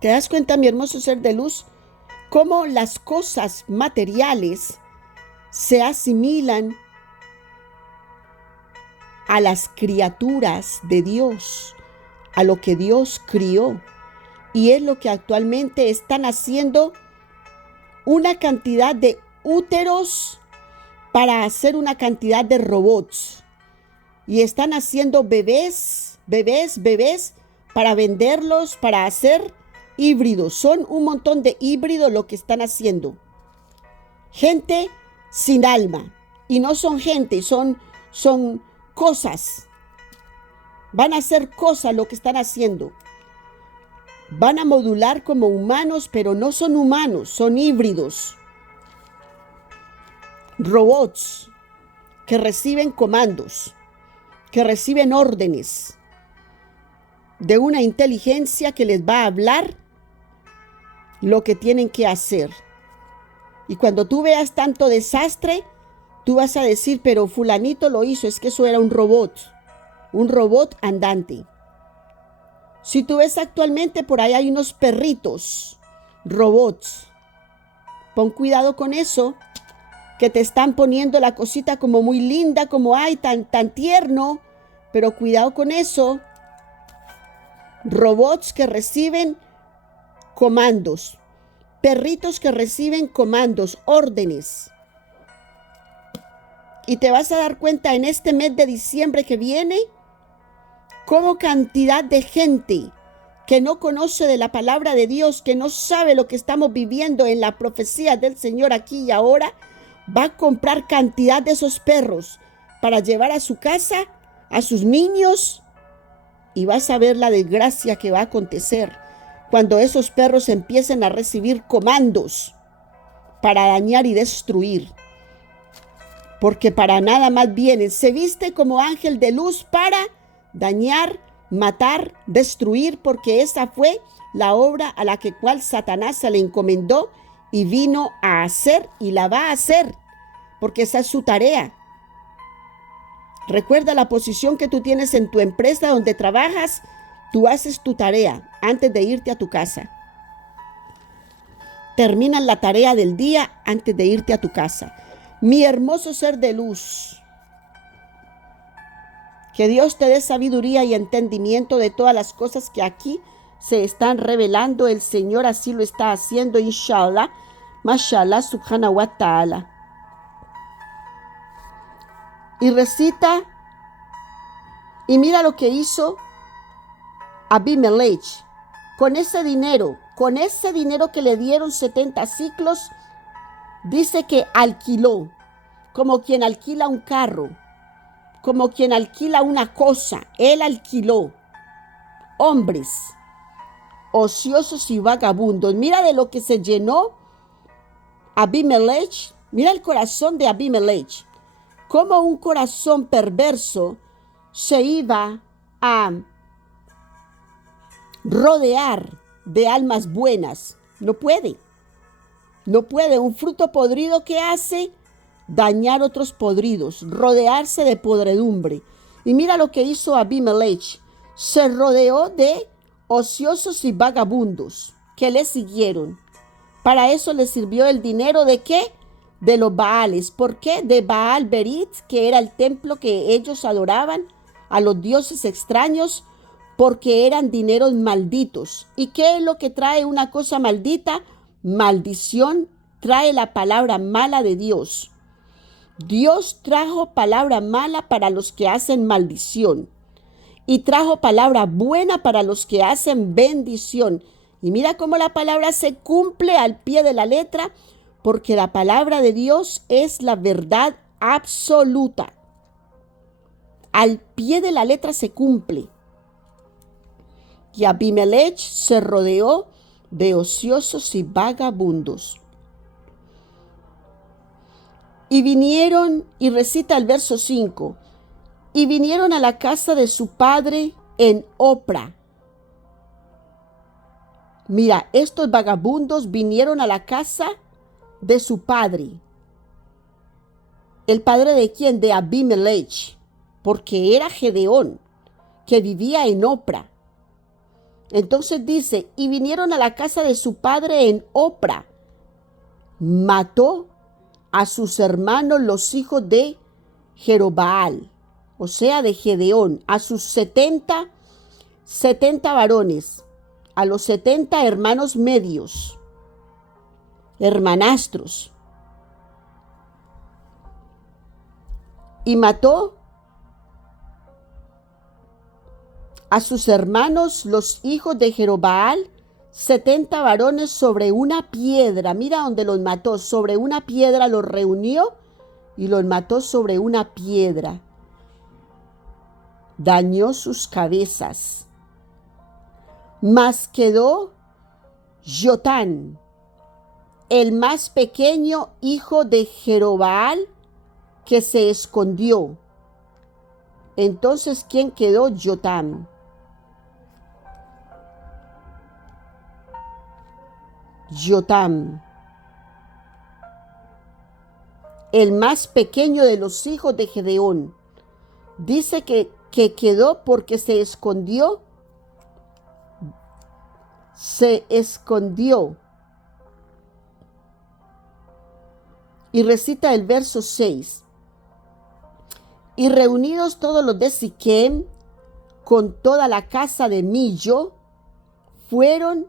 ¿Te das cuenta, mi hermoso ser de luz? Cómo las cosas materiales se asimilan a las criaturas de Dios, a lo que Dios crió. Y es lo que actualmente están haciendo una cantidad de úteros para hacer una cantidad de robots. Y están haciendo bebés para venderlos, para hacer híbridos. Son un montón de híbridos lo que están haciendo. Gente sin alma. Y no son gente, son cosas. Van a hacer cosas lo que están haciendo. Van a modular como humanos, pero no son humanos, son híbridos. Robots que reciben comandos, que reciben órdenes de una inteligencia que les va a hablar lo que tienen que hacer. Y cuando tú veas tanto desastre, tú vas a decir, pero fulanito lo hizo, es que eso era un robot andante. Si tú ves actualmente por ahí hay unos perritos, robots. Pon cuidado con eso, que te están poniendo la cosita como muy linda, como ay, tan tierno, pero cuidado con eso. Robots que reciben comandos, perritos que reciben comandos, órdenes. Y te vas a dar cuenta en este mes de diciembre que viene, cómo cantidad de gente que no conoce de la palabra de Dios, que no sabe lo que estamos viviendo en la profecía del Señor aquí y ahora, va a comprar cantidad de esos perros para llevar a su casa, a sus niños, y vas a ver la desgracia que va a acontecer cuando esos perros empiecen a recibir comandos para dañar y destruir. Porque para nada más vienen. Se viste como ángel de luz para dañar, matar, destruir, porque esa fue la obra a la cual Satanás se le encomendó y vino a hacer y la va a hacer, porque esa es su tarea. Recuerda la posición que tú tienes en tu empresa donde trabajas, tú haces tu tarea antes de irte a tu casa. Terminas la tarea del día antes de irte a tu casa. Mi hermoso ser de luz, que Dios te dé sabiduría y entendimiento de todas las cosas que aquí se están revelando. El Señor así lo está haciendo, inshallah, mashallah, subhanahu wa ta'ala. Y recita, y mira lo que hizo Abimelech con ese dinero que le dieron 70 ciclos. Dice que alquiló, como quien alquila un carro, como quien alquila una cosa. Él alquiló hombres ociosos y vagabundos. Mira de lo que se llenó Abimelech. Mira el corazón de Abimelech. Como un corazón perverso se iba a rodear de almas buenas. No puede. Un fruto podrido que hace dañar otros podridos, rodearse de podredumbre. Y mira lo que hizo Abimelech. Se rodeó de ociosos y vagabundos que le siguieron. Para eso le sirvió el dinero ¿de qué? De los Baales. ¿Por qué? De Baal Berit, que era el templo que ellos adoraban a los dioses extraños, porque eran dineros malditos. ¿Y qué es lo que trae una cosa maldita? Maldición trae la palabra mala de Dios. Dios trajo palabra mala para los que hacen maldición y trajo palabra buena para los que hacen bendición. Y mira cómo la palabra se cumple al pie de la letra, porque la palabra de Dios es la verdad absoluta. Al pie de la letra se cumple. Y Abimelech se rodeó de ociosos y vagabundos. Y vinieron, y recita el verso 5, y vinieron a la casa de su padre en Opra. Mira, estos vagabundos vinieron a la casa de su padre. ¿El padre de quién? De Abimelech, porque era Gedeón, que vivía en Opra. Entonces dice, y vinieron a la casa de su padre en Opra. Mató a sus hermanos los hijos de Jerobaal, o sea, de Gedeón, a sus 70 varones, a los 70 hermanos medios, hermanastros. Y mató a sus hermanos, los hijos de Jerobaal, 70 varones sobre una piedra. Mira donde los mató, sobre una piedra los reunió y los mató sobre una piedra. Dañó sus cabezas. Mas quedó Jotán, el más pequeño hijo de Jerobaal, que se escondió. Entonces, ¿quién quedó? Jotán. Jotán, el más pequeño de los hijos de Gedeón. Dice que quedó porque se escondió. Se escondió. Y recita el verso 6. Y reunidos todos los de Siquem, con toda la casa de Millo, fueron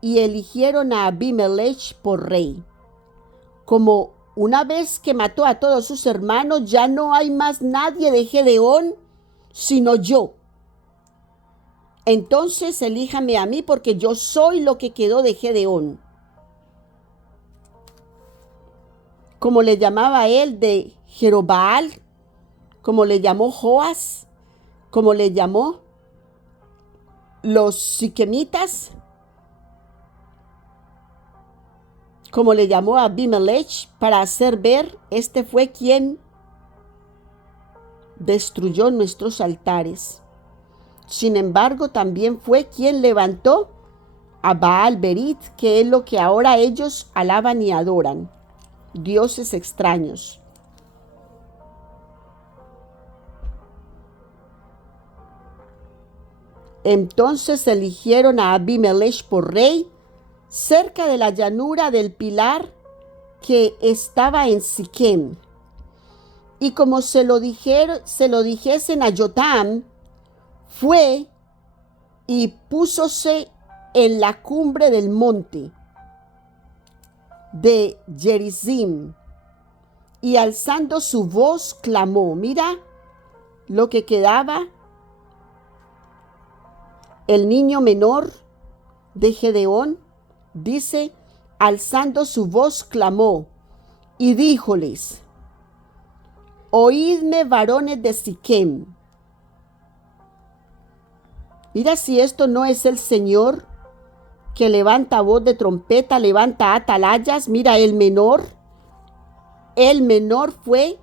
y eligieron a Abimelech por rey. Como una vez que mató a todos sus hermanos, ya no hay más nadie de Gedeón, sino yo. Entonces elíjame a mí, porque yo soy lo que quedó de Gedeón. Como le llamaba él de Jerobaal, como le llamó Joas, como le llamó los siquemitas, como le llamó a Abimelech, para hacer ver, este fue quien destruyó nuestros altares. Sin embargo, también fue quien levantó a Baal Berit, que es lo que ahora ellos alaban y adoran, dioses extraños. Entonces eligieron a Abimelech por rey cerca de la llanura del Pilar que estaba en Siquem. Y como se lo dijesen a Jotam, fue y púsose en la cumbre del monte de Gerizim, y alzando su voz clamó. Mira lo que quedaba. El niño menor de Gedeón, dice, alzando su voz clamó y díjoles: oídme, varones de Siquem. Mira si esto no es el Señor que levanta voz de trompeta, levanta atalayas. Mira, el menor fue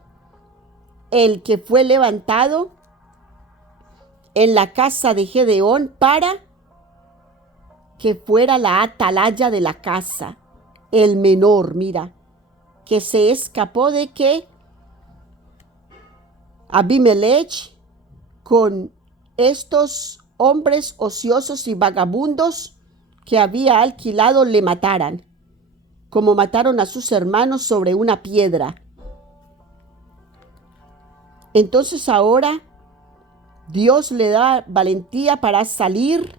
el que fue levantado en la casa de Gedeón para que fuera la atalaya de la casa. El menor, mira, que se escapó de que Abimelech, con estos hombres ociosos y vagabundos que había alquilado, le mataran, como mataron a sus hermanos sobre una piedra. Entonces ahora Dios le da valentía para salir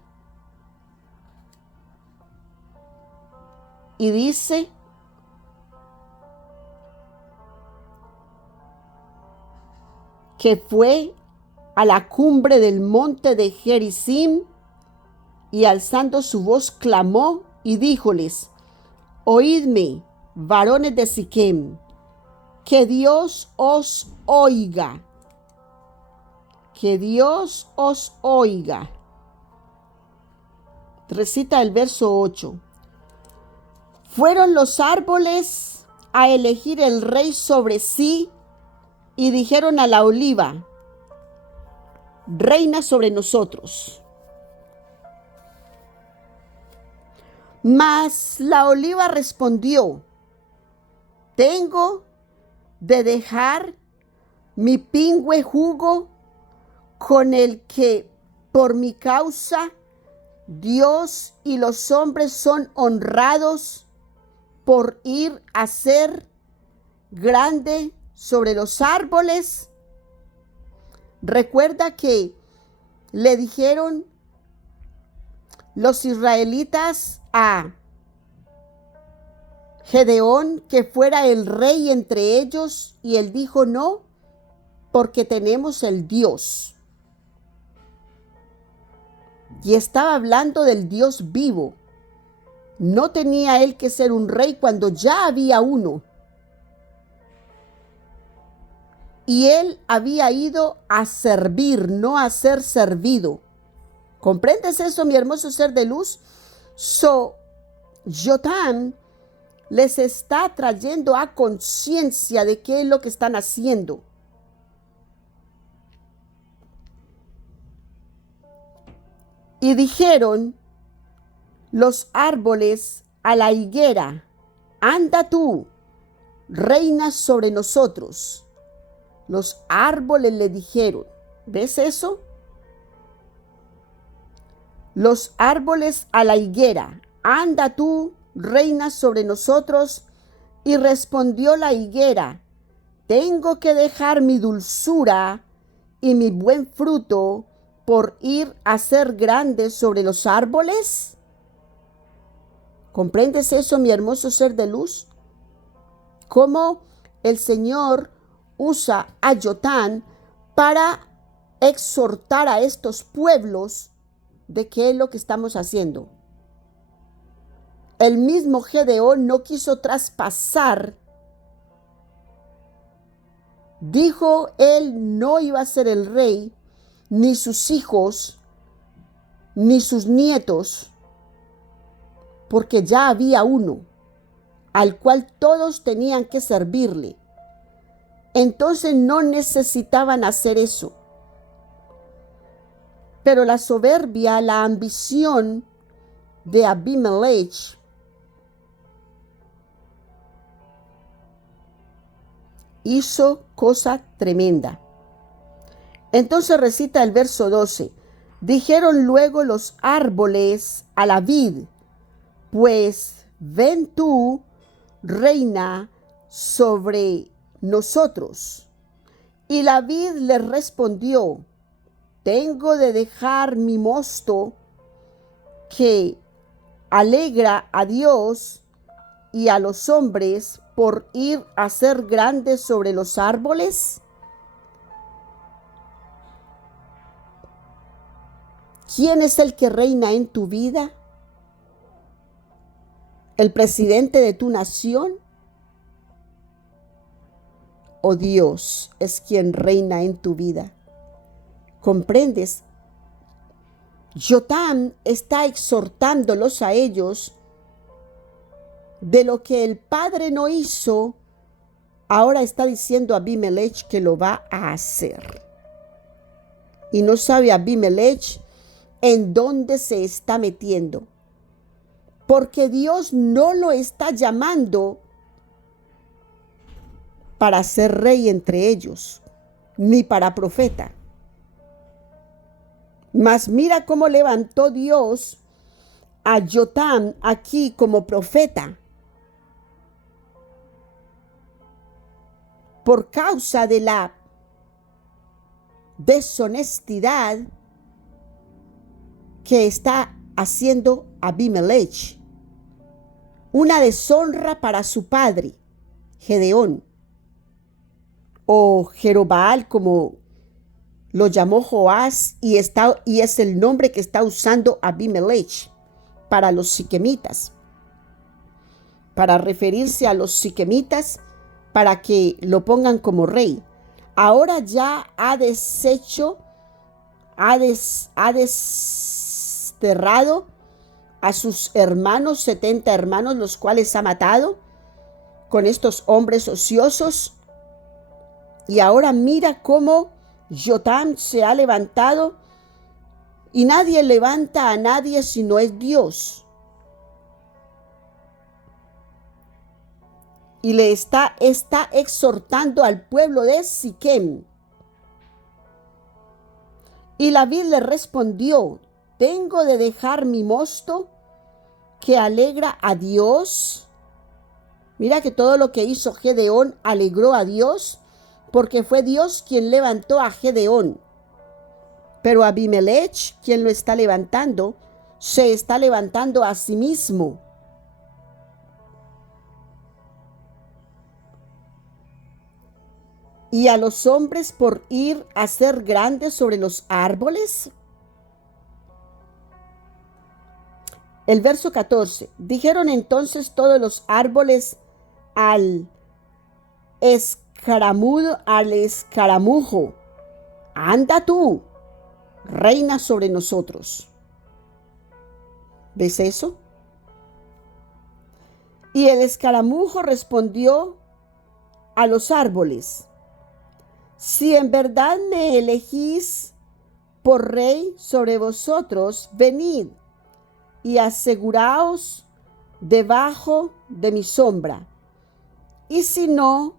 y dice que fue a la cumbre del monte de Gerizim, y alzando su voz clamó y díjoles: Oídme, varones de Siquem, que Dios os oiga, que Dios os oiga. Recita el verso 8. Fueron los árboles a elegir el rey sobre sí, y dijeron a la oliva: reina sobre nosotros. Mas la oliva respondió: tengo de dejar mi pingüe jugo, con el que por mi causa Dios y los hombres son honrados, por ir a ser grande sobre los árboles. Recuerda que le dijeron los israelitas a Gedeón que fuera el rey entre ellos, y él dijo: no, porque tenemos el Dios. Y estaba hablando del Dios vivo. No tenía él que ser un rey cuando ya había uno. Y él había ido a servir, no a ser servido. ¿Comprendes eso, mi hermoso ser de luz? Jotam les está trayendo a conciencia de qué es lo que están haciendo. Y dijeron los árboles a la higuera: anda tú, reina sobre nosotros. Los árboles le dijeron, ¿ves eso? Los árboles a la higuera: anda tú, reina sobre nosotros. Y respondió la higuera: tengo que dejar mi dulzura y mi buen fruto por ir a ser grande sobre los árboles. ¿Comprendes eso, mi hermoso ser de luz? Cómo el Señor usa a Jotam para exhortar a estos pueblos de qué es lo que estamos haciendo. El mismo Gedeón no quiso traspasar. Dijo él no iba a ser el rey, ni sus hijos, ni sus nietos, porque ya había uno al cual todos tenían que servirle. Entonces no necesitaban hacer eso. Pero la soberbia, la ambición de Abimelech hizo cosa tremenda. Entonces recita el verso 12. Dijeron luego los árboles a la vid: pues ven tú, reina sobre nosotros. Y la vid les respondió: tengo de dejar mi mosto, que alegra a Dios y a los hombres, por ir a ser grandes sobre los árboles. ¿Quién es el que reina en tu vida? ¿El presidente de tu nación? ¿O Dios es quien reina en tu vida? ¿Comprendes? Jotam está exhortándolos a ellos de lo que el padre no hizo. Ahora está diciendo a Abimelech que lo va a hacer. Y no sabe Abimelech en dónde se está metiendo, porque Dios no lo está llamando para ser rey entre ellos, ni para profeta. Mas mira cómo levantó Dios a Jotam aquí como profeta, por causa de la deshonestidad que está haciendo Abimelech. Una deshonra para su padre, Gedeón, o Jerobbaal, como lo llamó Joás y es el nombre que está usando Abimelech para los siquemitas, para referirse a los siquemitas, para que lo pongan como rey. Ahora ya ha deshecho, ha desterrado a sus hermanos, 70 hermanos, los cuales ha matado con estos hombres ociosos. Y ahora mira cómo Jotam se ha levantado, y nadie levanta a nadie si no es Dios. Y le está exhortando al pueblo de Siquem. Y David le respondió: ¿tengo de dejar mi mosto que alegra a Dios? Mira que todo lo que hizo Gedeón alegró a Dios, porque fue Dios quien levantó a Gedeón. Pero Abimelech, quien lo está levantando, se está levantando a sí mismo. ¿Y a los hombres por ir a ser grandes sobre los árboles? El verso 14. Dijeron entonces todos los árboles al escaramujo: anda tú, reina sobre nosotros. ¿Ves eso? Y el escaramujo respondió a los árboles: si en verdad me elegís por rey sobre vosotros, venid y aseguraos debajo de mi sombra. Y si no,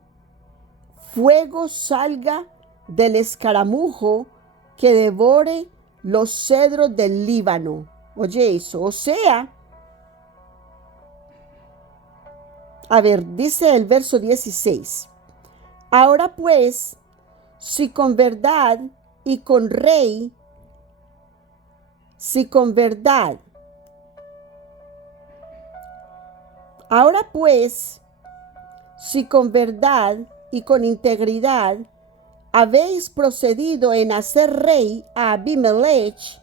fuego salga del escaramujo que devore los cedros del Líbano. Oye eso, o sea, a ver, dice el verso 16. Ahora pues, si con verdad y con rey, ahora pues, si con verdad y con integridad habéis procedido en hacer rey a Abimelech,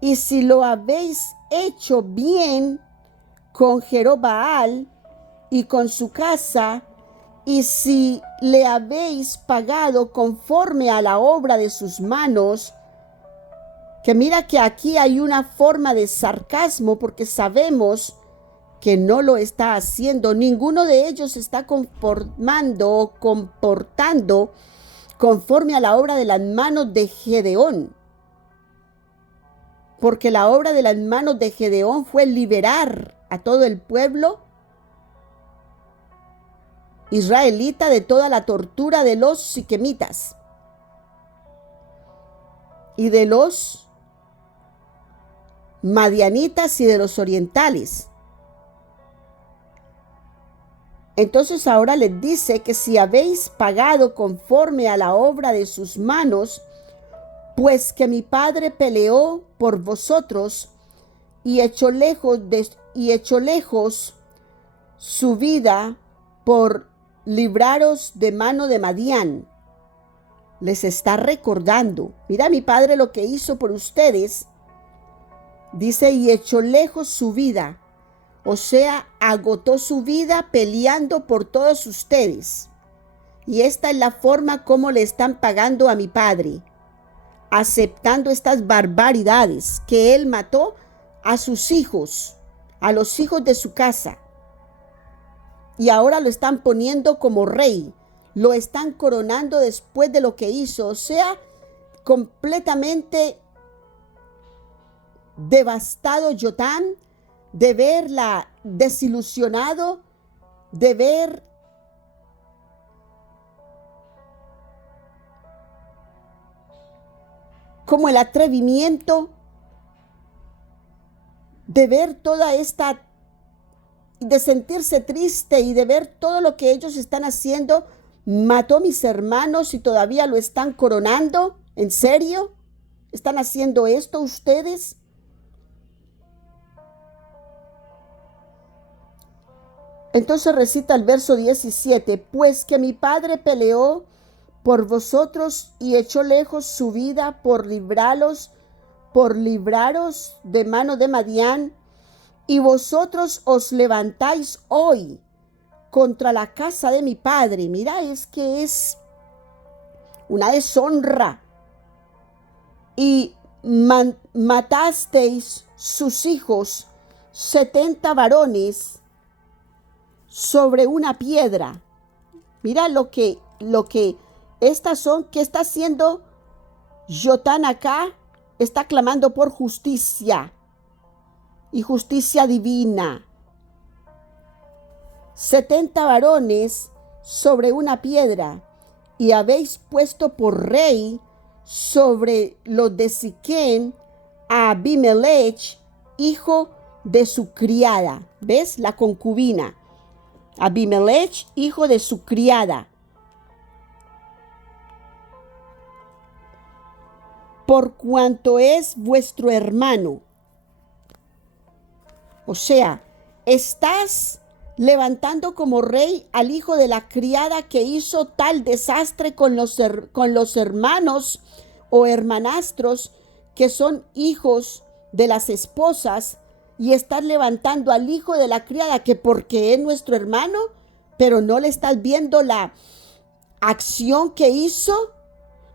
y si lo habéis hecho bien con Jerobbaal y con su casa, y si le habéis pagado conforme a la obra de sus manos, que mira que aquí hay una forma de sarcasmo, porque sabemos que no lo está haciendo. Ninguno de ellos está comportando conforme a la obra de las manos de Gedeón, porque la obra de las manos de Gedeón fue liberar a todo el pueblo israelita de toda la tortura de los siquemitas y de los madianitas y de los orientales. Entonces ahora les dice que si habéis pagado conforme a la obra de sus manos, pues que mi padre peleó por vosotros y echó lejos su vida por libraros de mano de Madián. Les está recordando: mira mi padre lo que hizo por ustedes. Dice, y echó lejos su vida, o sea, agotó su vida peleando por todos ustedes. Y esta es la forma como le están pagando a mi padre, aceptando estas barbaridades, que él mató a sus hijos, a los hijos de su casa. Y ahora lo están poniendo como rey, lo están coronando después de lo que hizo, o sea, completamente devastado Jotam, de verla desilusionado, de ver como el atrevimiento, de ver toda esta, de sentirse triste y de ver todo lo que ellos están haciendo. Mató a mis hermanos y todavía lo están coronando. ¿En serio? ¿Están haciendo esto ustedes? Entonces recita el verso 17: pues que mi padre peleó por vosotros y echó lejos su vida por libraros de mano de Madián, y vosotros os levantáis hoy contra la casa de mi padre. Mira, es que es una deshonra. Y matasteis sus hijos, 70 varones, sobre una piedra. Mira lo que estas son, que está haciendo Jotán acá. Está clamando por justicia y justicia divina. 70 varones sobre una piedra, y habéis puesto por rey sobre los de Siquén a Abimelech, hijo de su criada. ¿Ves? La concubina. Abimelech, hijo de su criada. Por cuanto es vuestro hermano. O sea, estás levantando como rey al hijo de la criada que hizo tal desastre con los hermanos o hermanastros que son hijos de las esposas, y estás levantando al hijo de la criada que porque es nuestro hermano, pero no le estás viendo la acción que hizo,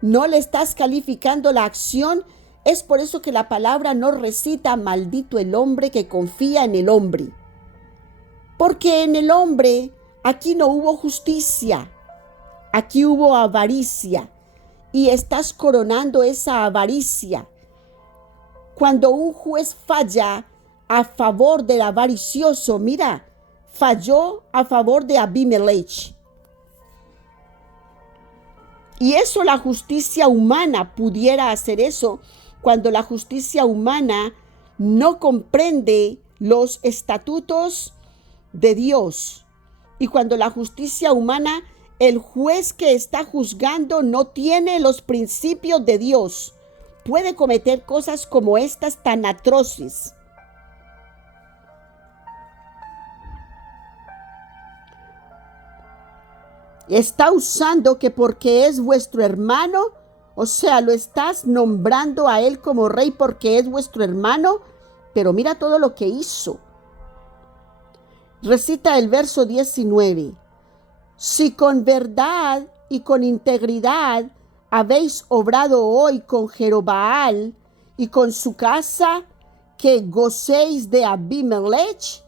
no le estás calificando la acción. Es por eso que la palabra nos recita: maldito el hombre que confía en el hombre. Porque en el hombre aquí no hubo justicia, aquí hubo avaricia, y estás coronando esa avaricia. Cuando un juez falla a favor del avaricioso, mira, falló a favor de Abimelech. Y eso la justicia humana pudiera hacer eso, cuando la justicia humana no comprende los estatutos de Dios. Y cuando la justicia humana, el juez que está juzgando no tiene los principios de Dios, puede cometer cosas como estas tan atroces. Está usando que porque es vuestro hermano, o sea, lo estás nombrando a él como rey porque es vuestro hermano, pero mira todo lo que hizo. Recita el verso 19. Si con verdad y con integridad habéis obrado hoy con Jerobaal y con su casa, que gocéis de Abimelech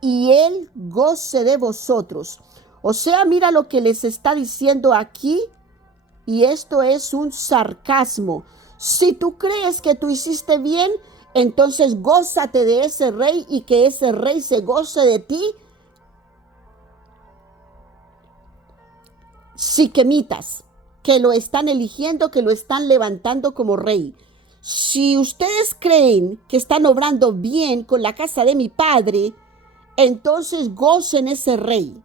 y él goce de vosotros. O sea, mira lo que les está diciendo aquí, y esto es un sarcasmo. Si tú crees que tú hiciste bien, entonces gózate de ese rey y que ese rey se goce de ti. Siquemitas, que lo están eligiendo, que lo están levantando como rey. Si ustedes creen que están obrando bien con la casa de mi padre, entonces gocen ese rey.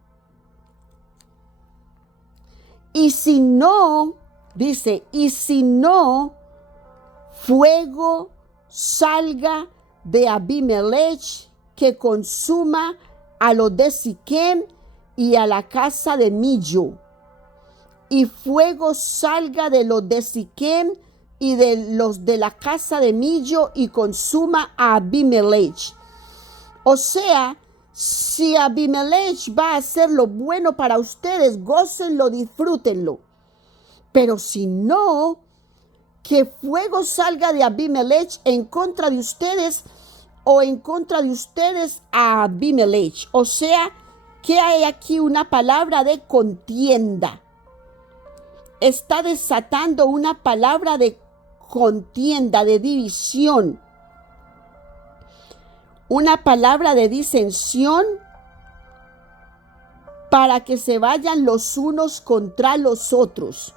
Y si no, dice, y si no, fuego salga de Abimelech que consuma a los de Siquem y a la casa de Millo. Y fuego salga de los de Siquem y de los de la casa de Millo y consuma a Abimelech. O sea, si Abimelech va a hacer lo bueno para ustedes, gócenlo, disfrútenlo. Pero si no, que fuego salga de Abimelech en contra de ustedes o en contra de ustedes a Abimelech. O sea, que hay aquí una palabra de contienda. Está desatando una palabra de contienda, de división. Una palabra de disensión para que se vayan los unos contra los otros.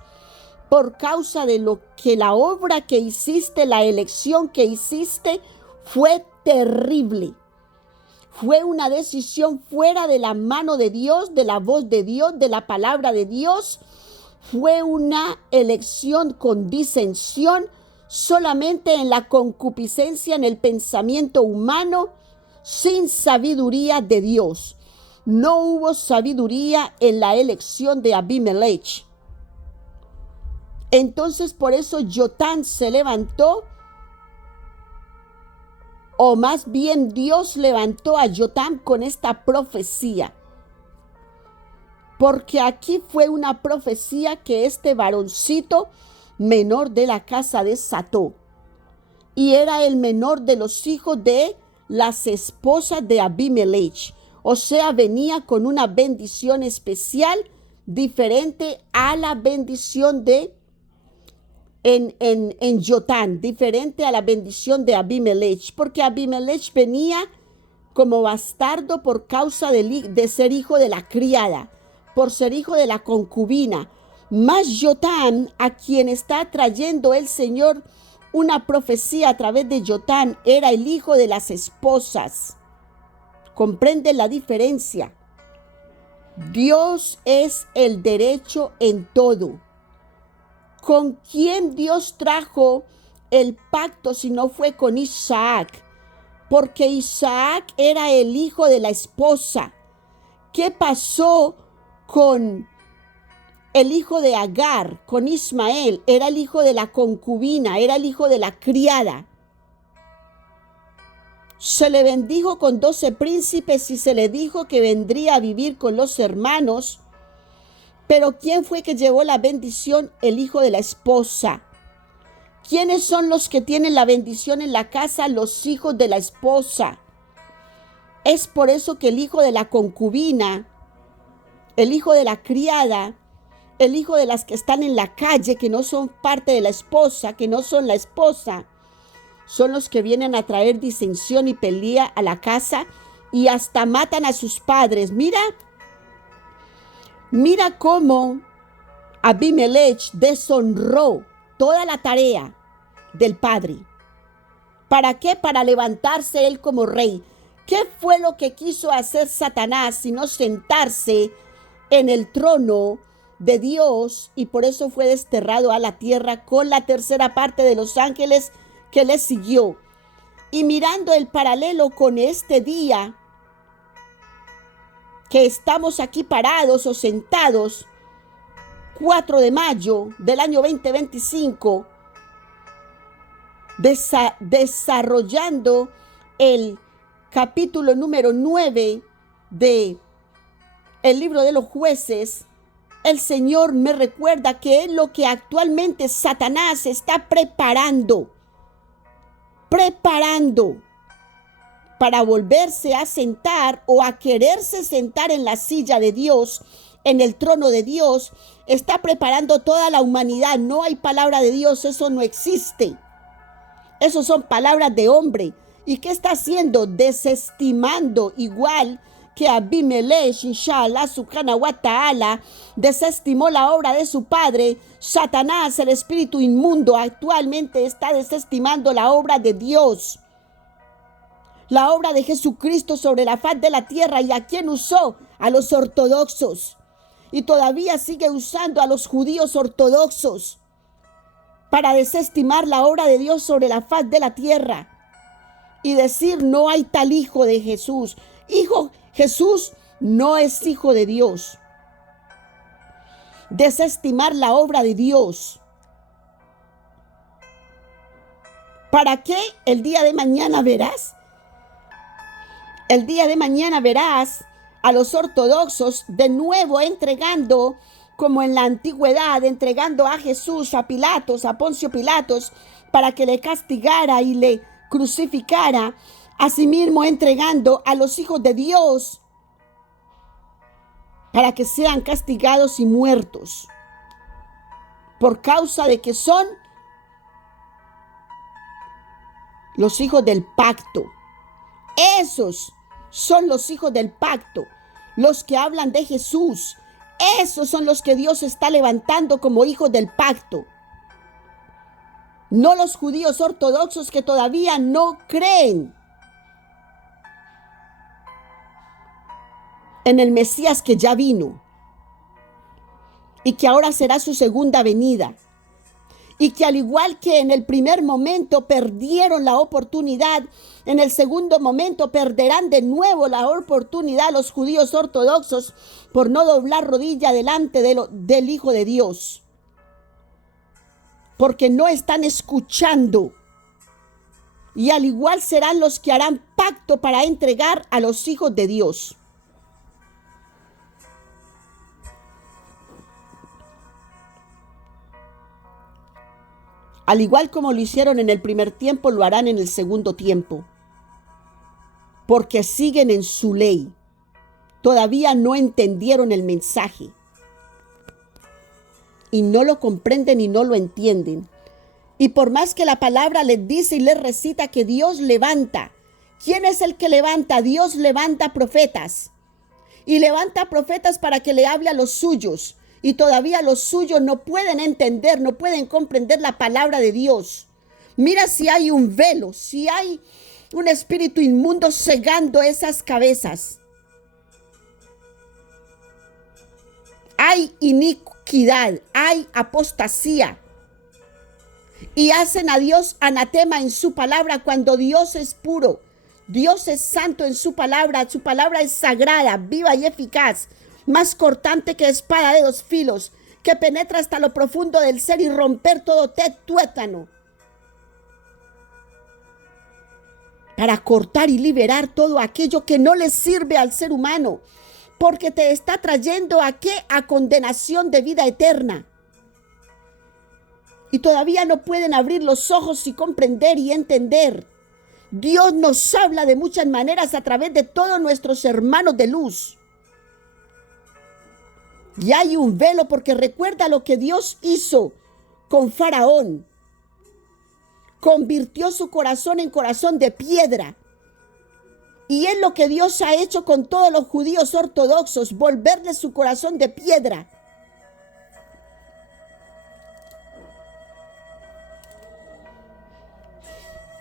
Por causa de lo que la obra que hiciste, la elección que hiciste, fue terrible. Fue una decisión fuera de la mano de Dios, de la voz de Dios, de la palabra de Dios. Fue una elección con disensión, solamente en la concupiscencia, en el pensamiento humano, sin sabiduría de Dios. No hubo sabiduría en la elección de Abimelech. Entonces por eso Jotán se levantó, o más bien Dios levantó a Jotán con esta profecía. Porque aquí fue una profecía que este varoncito menor de la casa de Sató, y era el menor de los hijos de las esposas de Abimelech. O sea, venía con una bendición especial diferente a la bendición de en Jotán, diferente a la bendición de Abimelech, porque Abimelech venía como bastardo por causa de ser hijo de la criada, por ser hijo de la concubina. Mas Jotán, a quien está trayendo el Señor una profecía a través de Jotán, era el hijo de las esposas. ¿Comprenden la diferencia? Dios es el derecho en todo. ¿Con quién Dios trajo el pacto si no fue con Isaac? Porque Isaac era el hijo de la esposa. ¿Qué pasó con el hijo de Agar, con Ismael? Era el hijo de la concubina, era el hijo de la criada. Se le bendijo con 12 príncipes y se le dijo que vendría a vivir con los hermanos. Pero ¿quién fue que llevó la bendición? El hijo de la esposa. ¿Quiénes son los que tienen la bendición en la casa? Los hijos de la esposa. Es por eso que el hijo de la concubina, el hijo de la criada, el hijo de las que están en la calle, que no son parte de la esposa, que no son la esposa, son los que vienen a traer disensión y pelea a la casa y hasta matan a sus padres. Mira cómo Abimelech deshonró toda la tarea del padre. ¿Para qué? Para levantarse él como rey. ¿Qué fue lo que quiso hacer Satanás sino sentarse en el trono de Dios? Y por eso fue desterrado a la tierra con la tercera parte de los ángeles que le siguió. Y mirando el paralelo con este día que estamos aquí parados o sentados, 4 de mayo del año 2025, desarrollando el capítulo número 9 de el libro de los jueces, el Señor me recuerda que es lo que actualmente Satanás está preparando para volverse a sentar o a quererse sentar en la silla de Dios, en el trono de Dios. Está preparando toda la humanidad. No hay palabra de Dios, eso no existe. Eso son palabras de hombre. ¿Y qué está haciendo? Desestimando, igual que Abimelech, inshallah, subhanahu wa ta'ala, desestimó la obra de su padre. Satanás, el espíritu inmundo, actualmente está desestimando la obra de Dios, la obra de Jesucristo sobre la faz de la tierra. ¿Y a quién usó? A los ortodoxos. Y todavía sigue usando a los judíos ortodoxos para desestimar la obra de Dios sobre la faz de la tierra y decir: no hay tal hijo de Jesús. Jesús no es hijo de Dios. Desestimar la obra de Dios. ¿Para qué? El día de mañana verás a los ortodoxos de nuevo entregando, como en la antigüedad, entregando a Jesús a Pilatos, a Poncio Pilatos, para que le castigara y le crucificara. Asimismo entregando a los hijos de Dios para que sean castigados y muertos por causa de que son los hijos del pacto. Esos son los hijos del pacto, los que hablan de Jesús. Esos son los que Dios está levantando como hijos del pacto. No los judíos ortodoxos que todavía no creen en el Mesías que ya vino y que ahora será su segunda venida. Y que al igual que en el primer momento perdieron la oportunidad, en el segundo momento perderán de nuevo la oportunidad los judíos ortodoxos por no doblar rodilla delante del Hijo de Dios. porque no están escuchando. Y al igual serán los que harán pacto para entregar a los hijos de Dios. Al igual como lo hicieron en el primer tiempo, lo harán en el segundo tiempo. Porque siguen en su ley. Todavía no entendieron el mensaje. Y no lo comprenden y no lo entienden. Y por más que la palabra les dice y les recita que Dios levanta. ¿Quién es el que levanta? Dios levanta profetas. Y levanta profetas para que le hable a los suyos. Y todavía los suyos no pueden entender, no pueden comprender la palabra de Dios. Mira si hay un velo, si hay un espíritu inmundo cegando esas cabezas. Hay iniquidad, hay apostasía. Y hacen a Dios anatema en su palabra cuando Dios es puro. Dios es santo en su palabra es sagrada, viva y eficaz, más cortante que espada de dos filos, que penetra hasta lo profundo del ser y romper todo tuétano, para cortar y liberar todo aquello que no le sirve al ser humano, porque te está trayendo ¿a qué? A condenación de vida eterna. Y todavía no pueden abrir los ojos y comprender y entender. Dios nos habla de muchas maneras a través de todos nuestros hermanos de luz. Y hay un velo porque recuerda lo que Dios hizo con Faraón. Convirtió su corazón en corazón de piedra. Y es lo que Dios ha hecho con todos los judíos ortodoxos, volverle su corazón de piedra.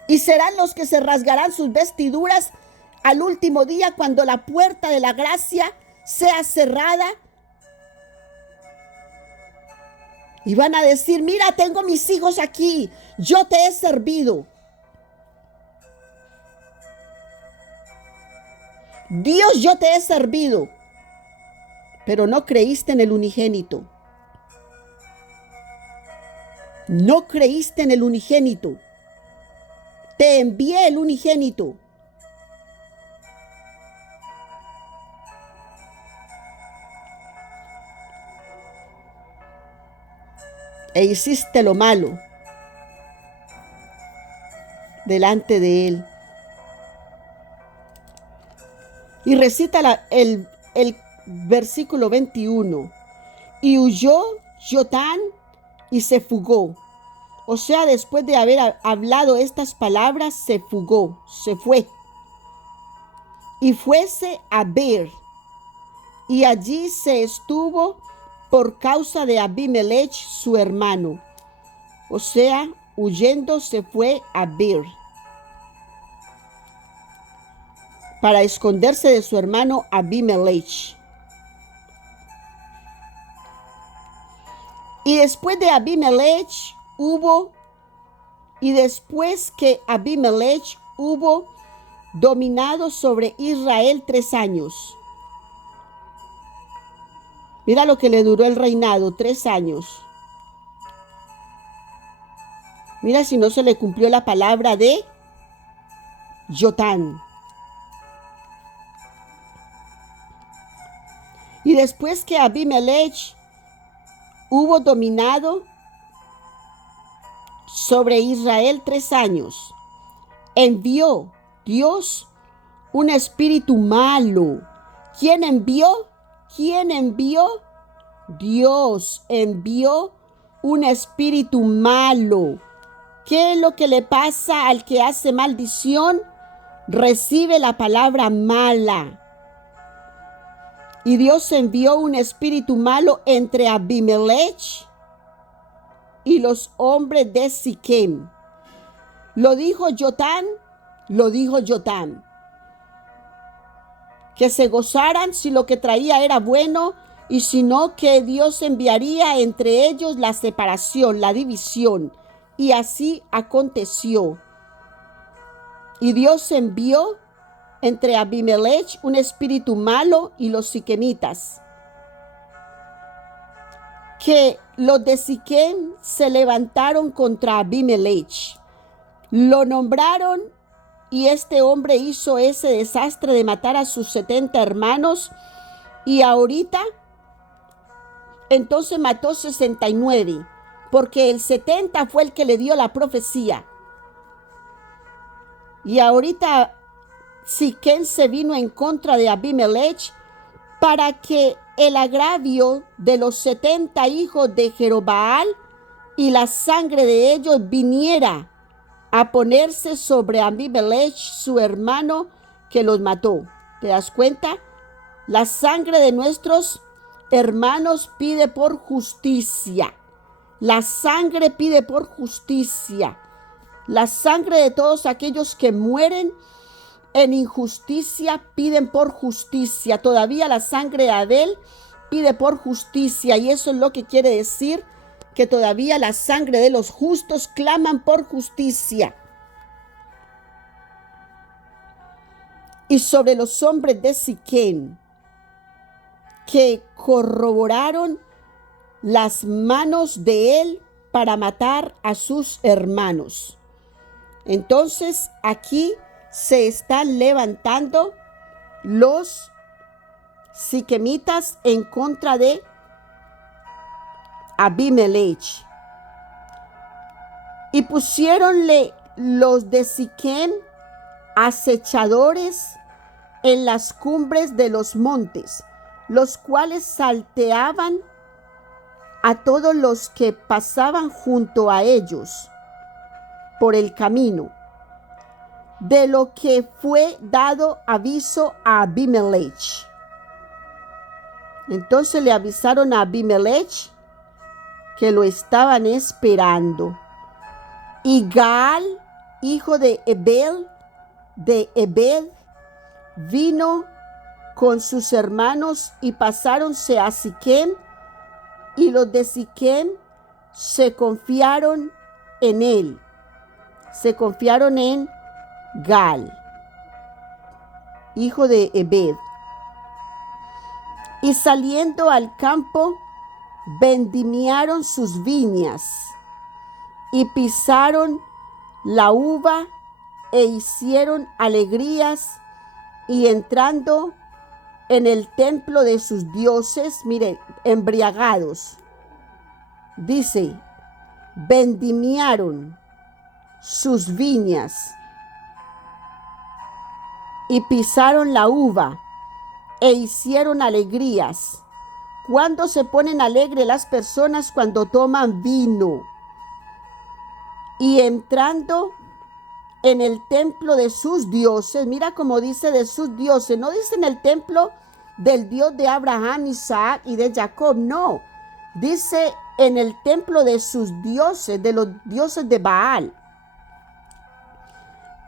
Y serán los que se rasgarán sus vestiduras al último día cuando la puerta de la gracia sea cerrada. Y van a decir, mira, tengo mis hijos aquí, yo te he servido. Dios, yo te he servido, pero no creíste en el unigénito. No creíste en el unigénito. Te envié el unigénito. E hiciste lo malo delante de él. Y recita el versículo 21. Y huyó Jotán y se fugó. O sea, después de haber hablado estas palabras, se fugó, se fue. Y fuese a Beer. Y allí se estuvo por causa de Abimelech, su hermano. O sea, huyendo se fue a Beer. Para esconderse de su hermano Abimelech. Y después de Abimelech después que Abimelech hubo dominado sobre Israel 3 años. Mira lo que le duró el reinado, 3 años. Mira si no se le cumplió la palabra de Jotán. Y después que Abimelech hubo dominado sobre Israel 3 años, envió Dios un espíritu malo. ¿Quién envió? ¿Quién envió? Dios envió un espíritu malo. ¿Qué es lo que le pasa al que hace maldición? Recibe la palabra mala. Y Dios envió un espíritu malo entre Abimelech y los hombres de Siquem. Lo dijo Jotán, que se gozaran si lo que traía era bueno, y si no, que Dios enviaría entre ellos la separación, la división. Y así aconteció. Y Dios envió entre Abimelech un espíritu malo y los siquemitas, que los de Siquem se levantaron contra Abimelech. Lo nombraron y este hombre hizo ese desastre de matar a sus 70 hermanos y ahorita entonces mató 69 porque el 70 fue el que le dio la profecía. Y ahorita Siquem se vino en contra de Abimelech para que el agravio de los 70 hijos de Jerobaal y la sangre de ellos viniera a ponerse sobre Abimelech, su hermano, que los mató. ¿Te das cuenta? La sangre de nuestros hermanos pide por justicia. La sangre pide por justicia. La sangre de todos aquellos que mueren en injusticia piden por justicia. Todavía la sangre de Abel pide por justicia. Y eso es lo que quiere decir que todavía la sangre de los justos claman por justicia. Y sobre los hombres de Siquem, que corroboraron las manos de él para matar a sus hermanos. Entonces aquí se están levantando los siquemitas en contra de Abimelech. Y pusiéronle los de Siquem acechadores en las cumbres de los montes, los cuales salteaban a todos los que pasaban junto a ellos por el camino, de lo que fue dado aviso a Abimelech. Entonces le avisaron a Abimelech que lo estaban esperando. Y Gaal, hijo de Ebed, vino con sus hermanos y pasáronse a Siquem, y los de Siquem se confiaron en él. Se confiaron en Gaal, hijo de Ebed. Y saliendo al campo, vendimiaron sus viñas y pisaron la uva e hicieron alegrías, y entrando en el templo de sus dioses, mire, embriagados, dice, vendimiaron sus viñas y pisaron la uva e hicieron alegrías. ¿Cuándo se ponen alegres las personas? Cuando toman vino. Y entrando en el templo de sus dioses, mira cómo dice de sus dioses, no dice en el templo del Dios de Abraham, Isaac y de Jacob, no, dice en el templo de sus dioses, de los dioses de Baal.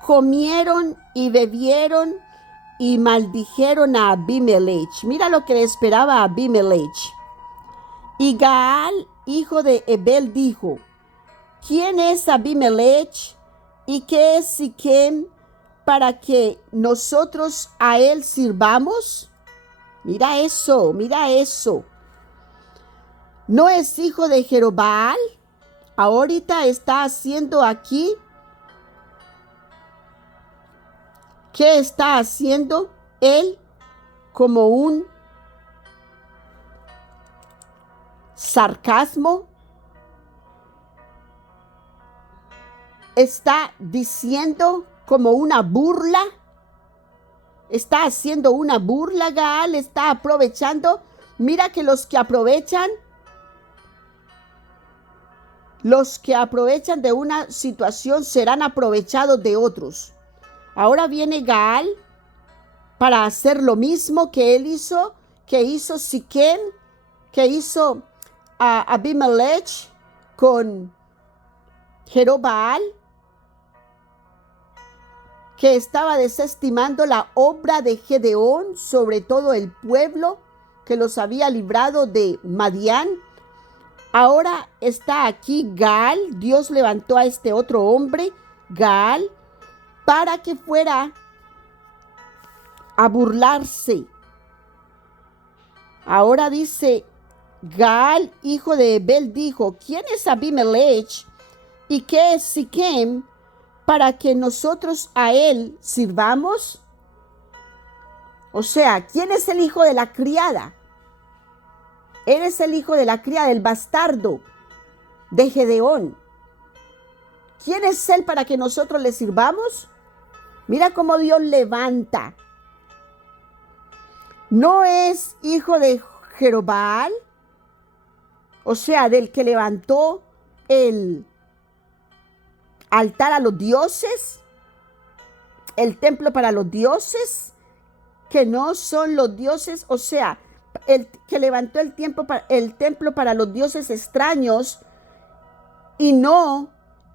Comieron y bebieron y maldijeron a Abimelech. Mira lo que le esperaba a Abimelech. Y Gaal, hijo de Ebed, dijo, ¿quién es Abimelech y qué es Siquem para que nosotros a él sirvamos? Mira eso, mira eso. ¿No es hijo de Jerobaal? Ahorita está haciendo aquí. ¿Qué está haciendo él? Como un sarcasmo. Está diciendo como una burla. Está haciendo una burla, Gaal. Está aprovechando. Mira que los que aprovechan de una situación serán aprovechados de otros. Ahora viene Gaal para hacer lo mismo que él hizo, que hizo Siquem, que hizo Abimelech con Jerobaal, que estaba desestimando la obra de Gedeón sobre todo el pueblo que los había librado de Madián. Ahora está aquí Gaal. Dios levantó a este otro hombre, Gaal, para que fuera a burlarse. Ahora dice Gaal, hijo de Ebel, dijo: ¿quién es Abimelech y qué es Siquem para que nosotros a él sirvamos? O sea, ¿quién es el hijo de la criada? Él es el hijo de la criada, el bastardo de Gedeón. ¿Quién es él para que nosotros le sirvamos? Mira cómo Dios levanta. ¿No es hijo de Jerobbaal? O sea, del que levantó el altar a los dioses, el templo para los dioses, que no son los dioses, o sea, el que levantó el templo para los dioses extraños, y no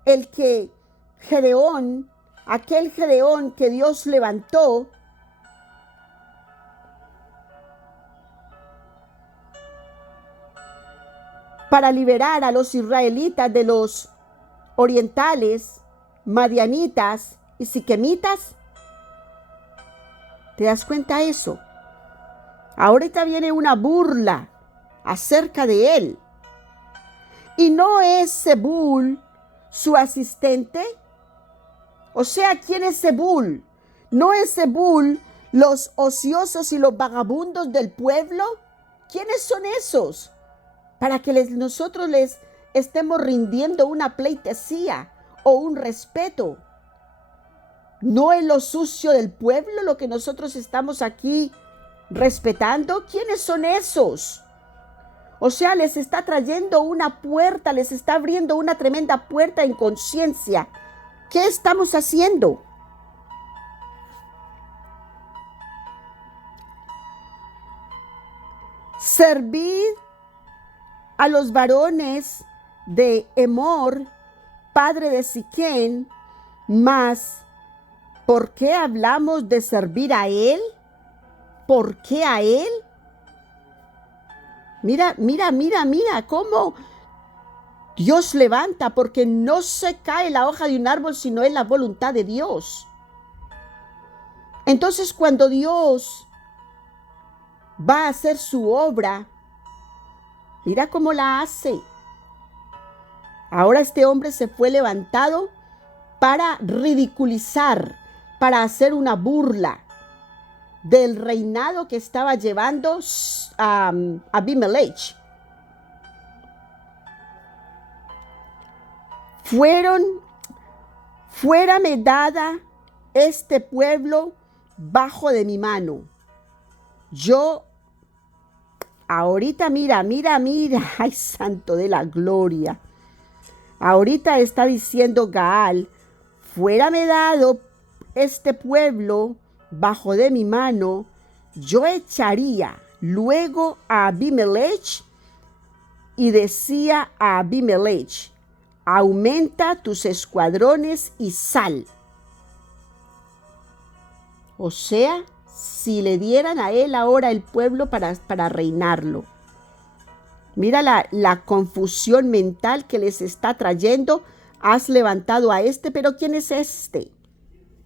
el que Gedeón, aquel Gedeón que Dios levantó para liberar a los israelitas de los orientales, madianitas y siquemitas. ¿Te das cuenta de eso? Ahorita viene una burla acerca de él. ¿Y no es Zebul su asistente? O sea, ¿quién es Zebul? ¿No es Zebul los ociosos y los vagabundos del pueblo? ¿Quiénes son esos? Para que nosotros les estemos rindiendo una pleitesía o un respeto. ¿No es lo sucio del pueblo lo que nosotros estamos aquí respetando? ¿Quiénes son esos? O sea, les está trayendo una puerta, les está abriendo una tremenda puerta en conciencia. ¿Qué estamos haciendo? Servid a los varones de Emor, padre de Siquén, mas ¿por qué hablamos de servir a él? ¿Por qué a él? Mira cómo Dios levanta, porque no se cae la hoja de un árbol si no es la voluntad de Dios. Entonces, cuando Dios va a hacer su obra, mira cómo la hace. Ahora este hombre se fue levantado para ridiculizar, para hacer una burla del reinado que estaba llevando Abimelech. Fuérame dada este pueblo bajo de mi mano. Yo, ahorita mira, ay, santo de la gloria. Ahorita está diciendo Gaal: fuérame dado este pueblo bajo de mi mano, yo echaría luego a Abimelech, y decía a Abimelech: aumenta tus escuadrones y sal. O sea, si le dieran a él ahora el pueblo para reinarlo. Mira la confusión mental que les está trayendo. Has levantado a este, pero ¿quién es este?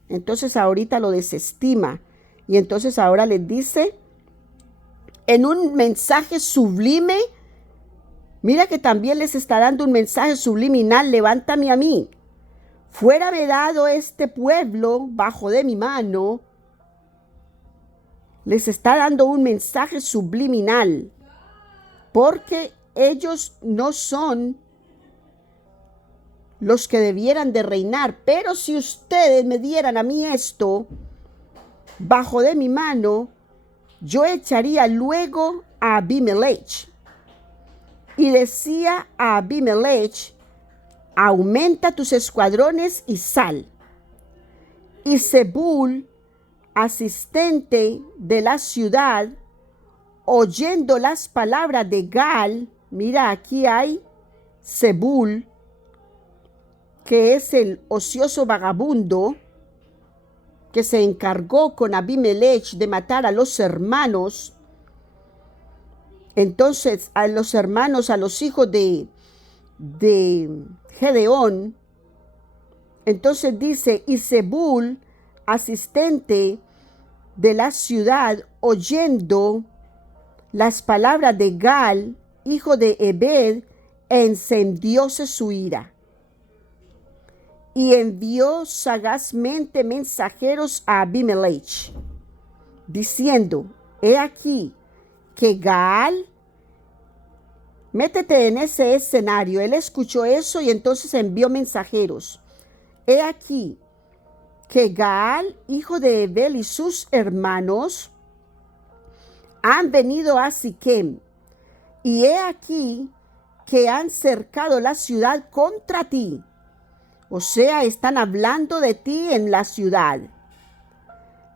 Entonces ahorita lo desestima. Y entonces ahora les dice en un mensaje sublime. Mira que también les está dando un mensaje subliminal: levántame a mí. Fuérame dado este pueblo bajo de mi mano. Les está dando un mensaje subliminal, porque ellos no son los que debieran de reinar. Pero si ustedes me dieran a mí esto bajo de mi mano, yo echaría luego a Abimelech. Y decía a Abimelech: aumenta tus escuadrones y sal. Y Zebul, asistente de la ciudad, oyendo las palabras de Gaal, mira, aquí hay Zebul, que es el ocioso vagabundo que se encargó con Abimelech de matar a los hermanos. Entonces a los hermanos, a los hijos de Gedeón. Entonces dice: y Zebul, asistente de la ciudad, oyendo las palabras de Gaal, hijo de Ebed, encendióse su ira y envió sagazmente mensajeros a Abimelech, diciendo: he aquí que Gaal, métete en ese escenario. Él escuchó eso y entonces envió mensajeros. He aquí que Gaal, hijo de Ebed, y sus hermanos han venido a Siquem, y he aquí que han cercado la ciudad contra ti. O sea, están hablando de ti en la ciudad.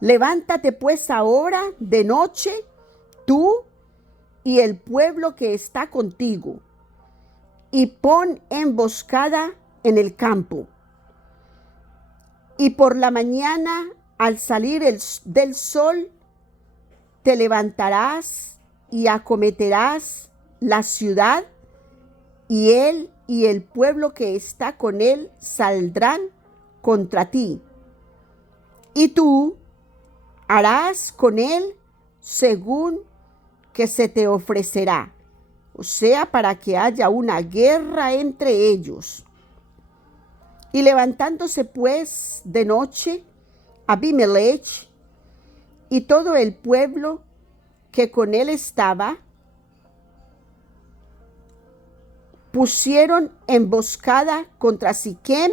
Levántate pues ahora de noche, tú y el pueblo que está contigo, y pon emboscada en el campo. Y por la mañana, al salir del sol, te levantarás y acometerás la ciudad, y él y el pueblo que está con él saldrán contra ti. Y tú harás con él según que se te ofrecerá. O sea, para que haya una guerra entre ellos. Y levantándose pues de noche, Abimelech y todo el pueblo que con él estaba, pusieron emboscada contra Siquem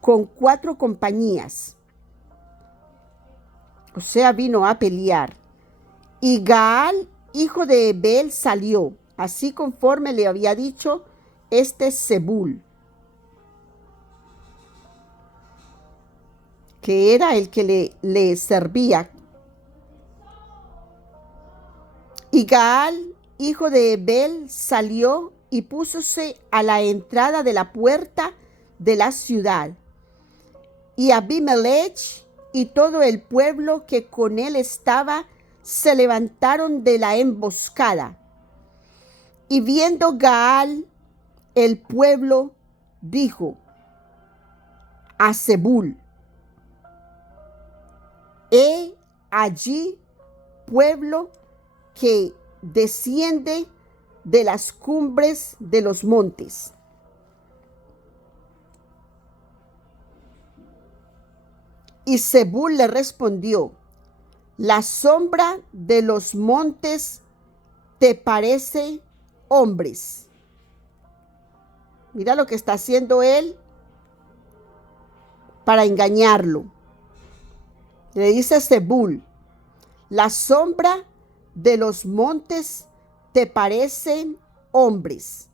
con 4 compañías. O sea, vino a pelear. Y Gaal, hijo de Ebed, salió, así conforme le había dicho Zebul, que era el que le servía. Y Gaal, hijo de Ebed, salió y púsose a la entrada de la puerta de la ciudad. Y Abimelech y todo el pueblo que con él estaba se levantaron de la emboscada. Y viendo Gaal el pueblo, dijo a Zebul: he allí pueblo que desciende de las cumbres de los montes. Y Zebul le respondió: la sombra de los montes te parece hombres. Mira lo que está haciendo él para engañarlo. Le dice Zebul: la sombra de los montes te parecen hombres.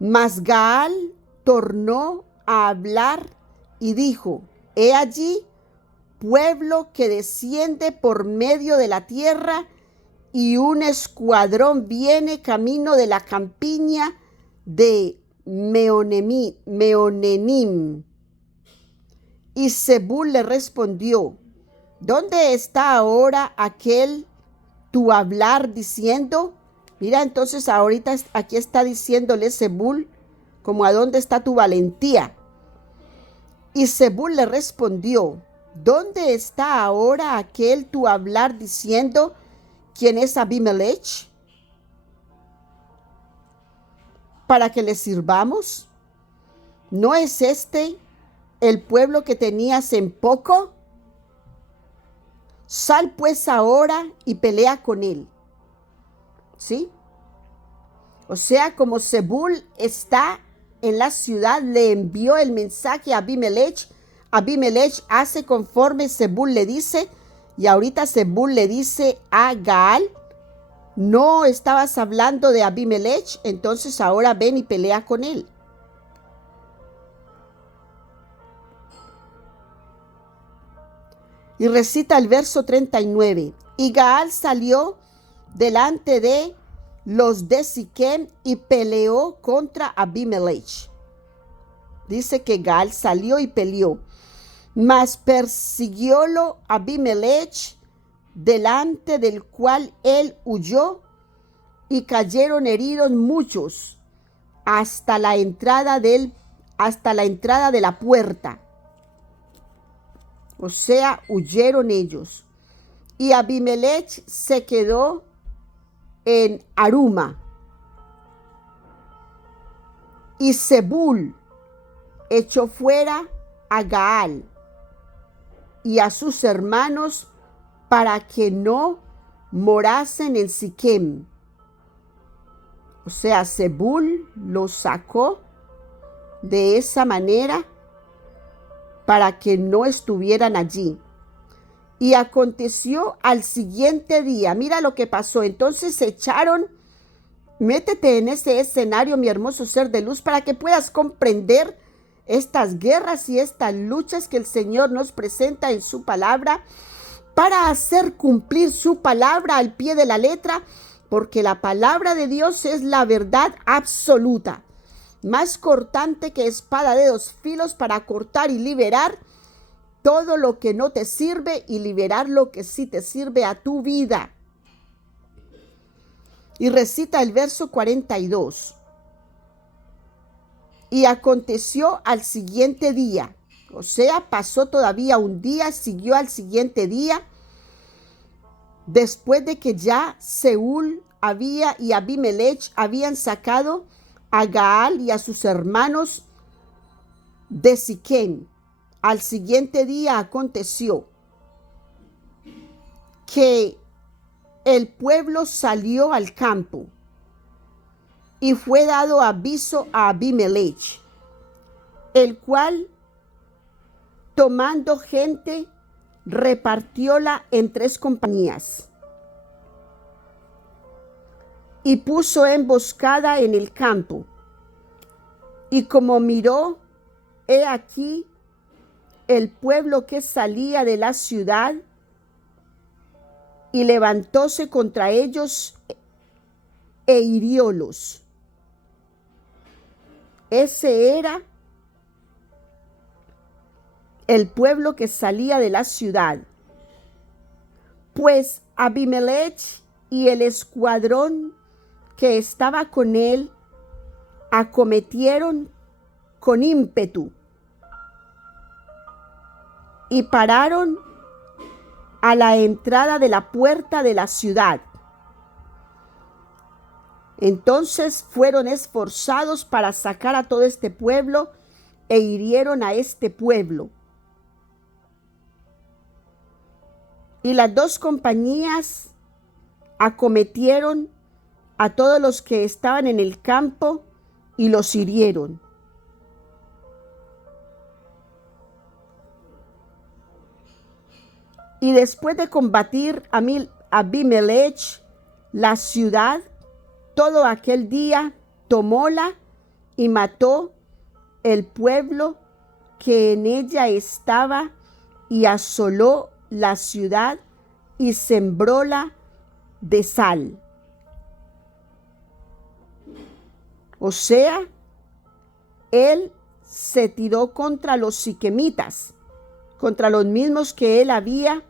Mas Gaal tornó a hablar y dijo: he allí pueblo que desciende por medio de la tierra, y un escuadrón viene camino de la campiña de Meonenim. Y Zebul le respondió: ¿dónde está ahora aquel tu hablar diciendo? Mira, entonces ahorita aquí está diciéndole Zebul como: ¿a dónde está tu valentía? Y Zebul le respondió: ¿dónde está ahora aquel tu hablar diciendo? ¿Quién es Abimelech? ¿Para que le sirvamos? ¿No es este el pueblo que tenías en poco? Sal pues ahora y pelea con él. ¿Sí? O sea, como Zebul está en la ciudad, le envió el mensaje a Abimelech. Abimelech hace conforme Zebul le dice, y ahorita Zebul le dice a Gaal: no estabas hablando de Abimelech, entonces ahora ven y pelea con él. Y recita el verso 39. Y Gaal salió delante de los de Siquem y peleó contra Abimelech. Dice que Gaal salió y peleó. Mas persiguiólo Abimelech, delante del cual él huyó, y cayeron heridos muchos hasta la entrada de la puerta. O sea, huyeron ellos. Y Abimelech se quedó en Aruma. Y Zebul echó fuera a Gaal y a sus hermanos para que no morasen en Siquem. O sea, Zebul los sacó de esa manera para que no estuvieran allí. Y aconteció al siguiente día, mira lo que pasó. Entonces se echaron, métete en ese escenario, mi hermoso ser de luz, para que puedas comprender estas guerras y estas luchas que el Señor nos presenta en su palabra, para hacer cumplir su palabra al pie de la letra, porque la palabra de Dios es la verdad absoluta, más cortante que espada de dos filos, para cortar y liberar todo lo que no te sirve y liberar lo que sí te sirve a tu vida. Y recita el verso 42. Y aconteció al siguiente día, o sea, pasó todavía un día, siguió al siguiente día, después de que ya Seúl y Abimelech habían sacado a Gaal y a sus hermanos de Siquem. Al siguiente día aconteció que el pueblo salió al campo y fue dado aviso a Abimelech, el cual, tomando gente, repartióla en 3 compañías y puso emboscada en el campo. Y como miró, he aquí el pueblo que salía de la ciudad, y levantóse contra ellos e hiriólos. Ese era el pueblo que salía de la ciudad. Pues Abimelech y el escuadrón que estaba con él acometieron con ímpetu y pararon a la entrada de la puerta de la ciudad. Entonces fueron esforzados para sacar a todo este pueblo e hirieron a este pueblo. Y las 2 compañías acometieron a todos los que estaban en el campo y los hirieron. Y después de combatir a Abimelech la ciudad, todo aquel día tomóla y mató el pueblo que en ella estaba, y asoló la ciudad y sembróla de sal. O sea, él se tiró contra los siquemitas, contra los mismos que él había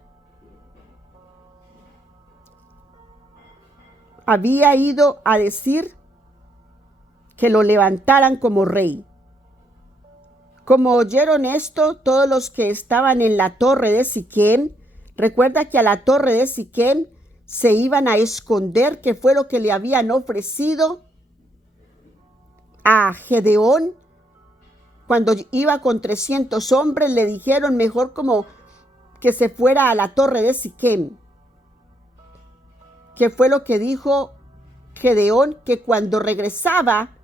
ido a decir que lo levantaran como rey. Como oyeron esto, todos los que estaban en la torre de Siquem, recuerda que a la torre de Siquem se iban a esconder, que fue lo que le habían ofrecido a Gedeón cuando iba con 300 hombres. Le dijeron mejor como que se fuera a la torre de Siquem, que fue lo que dijo Gedeón, que cuando regresaba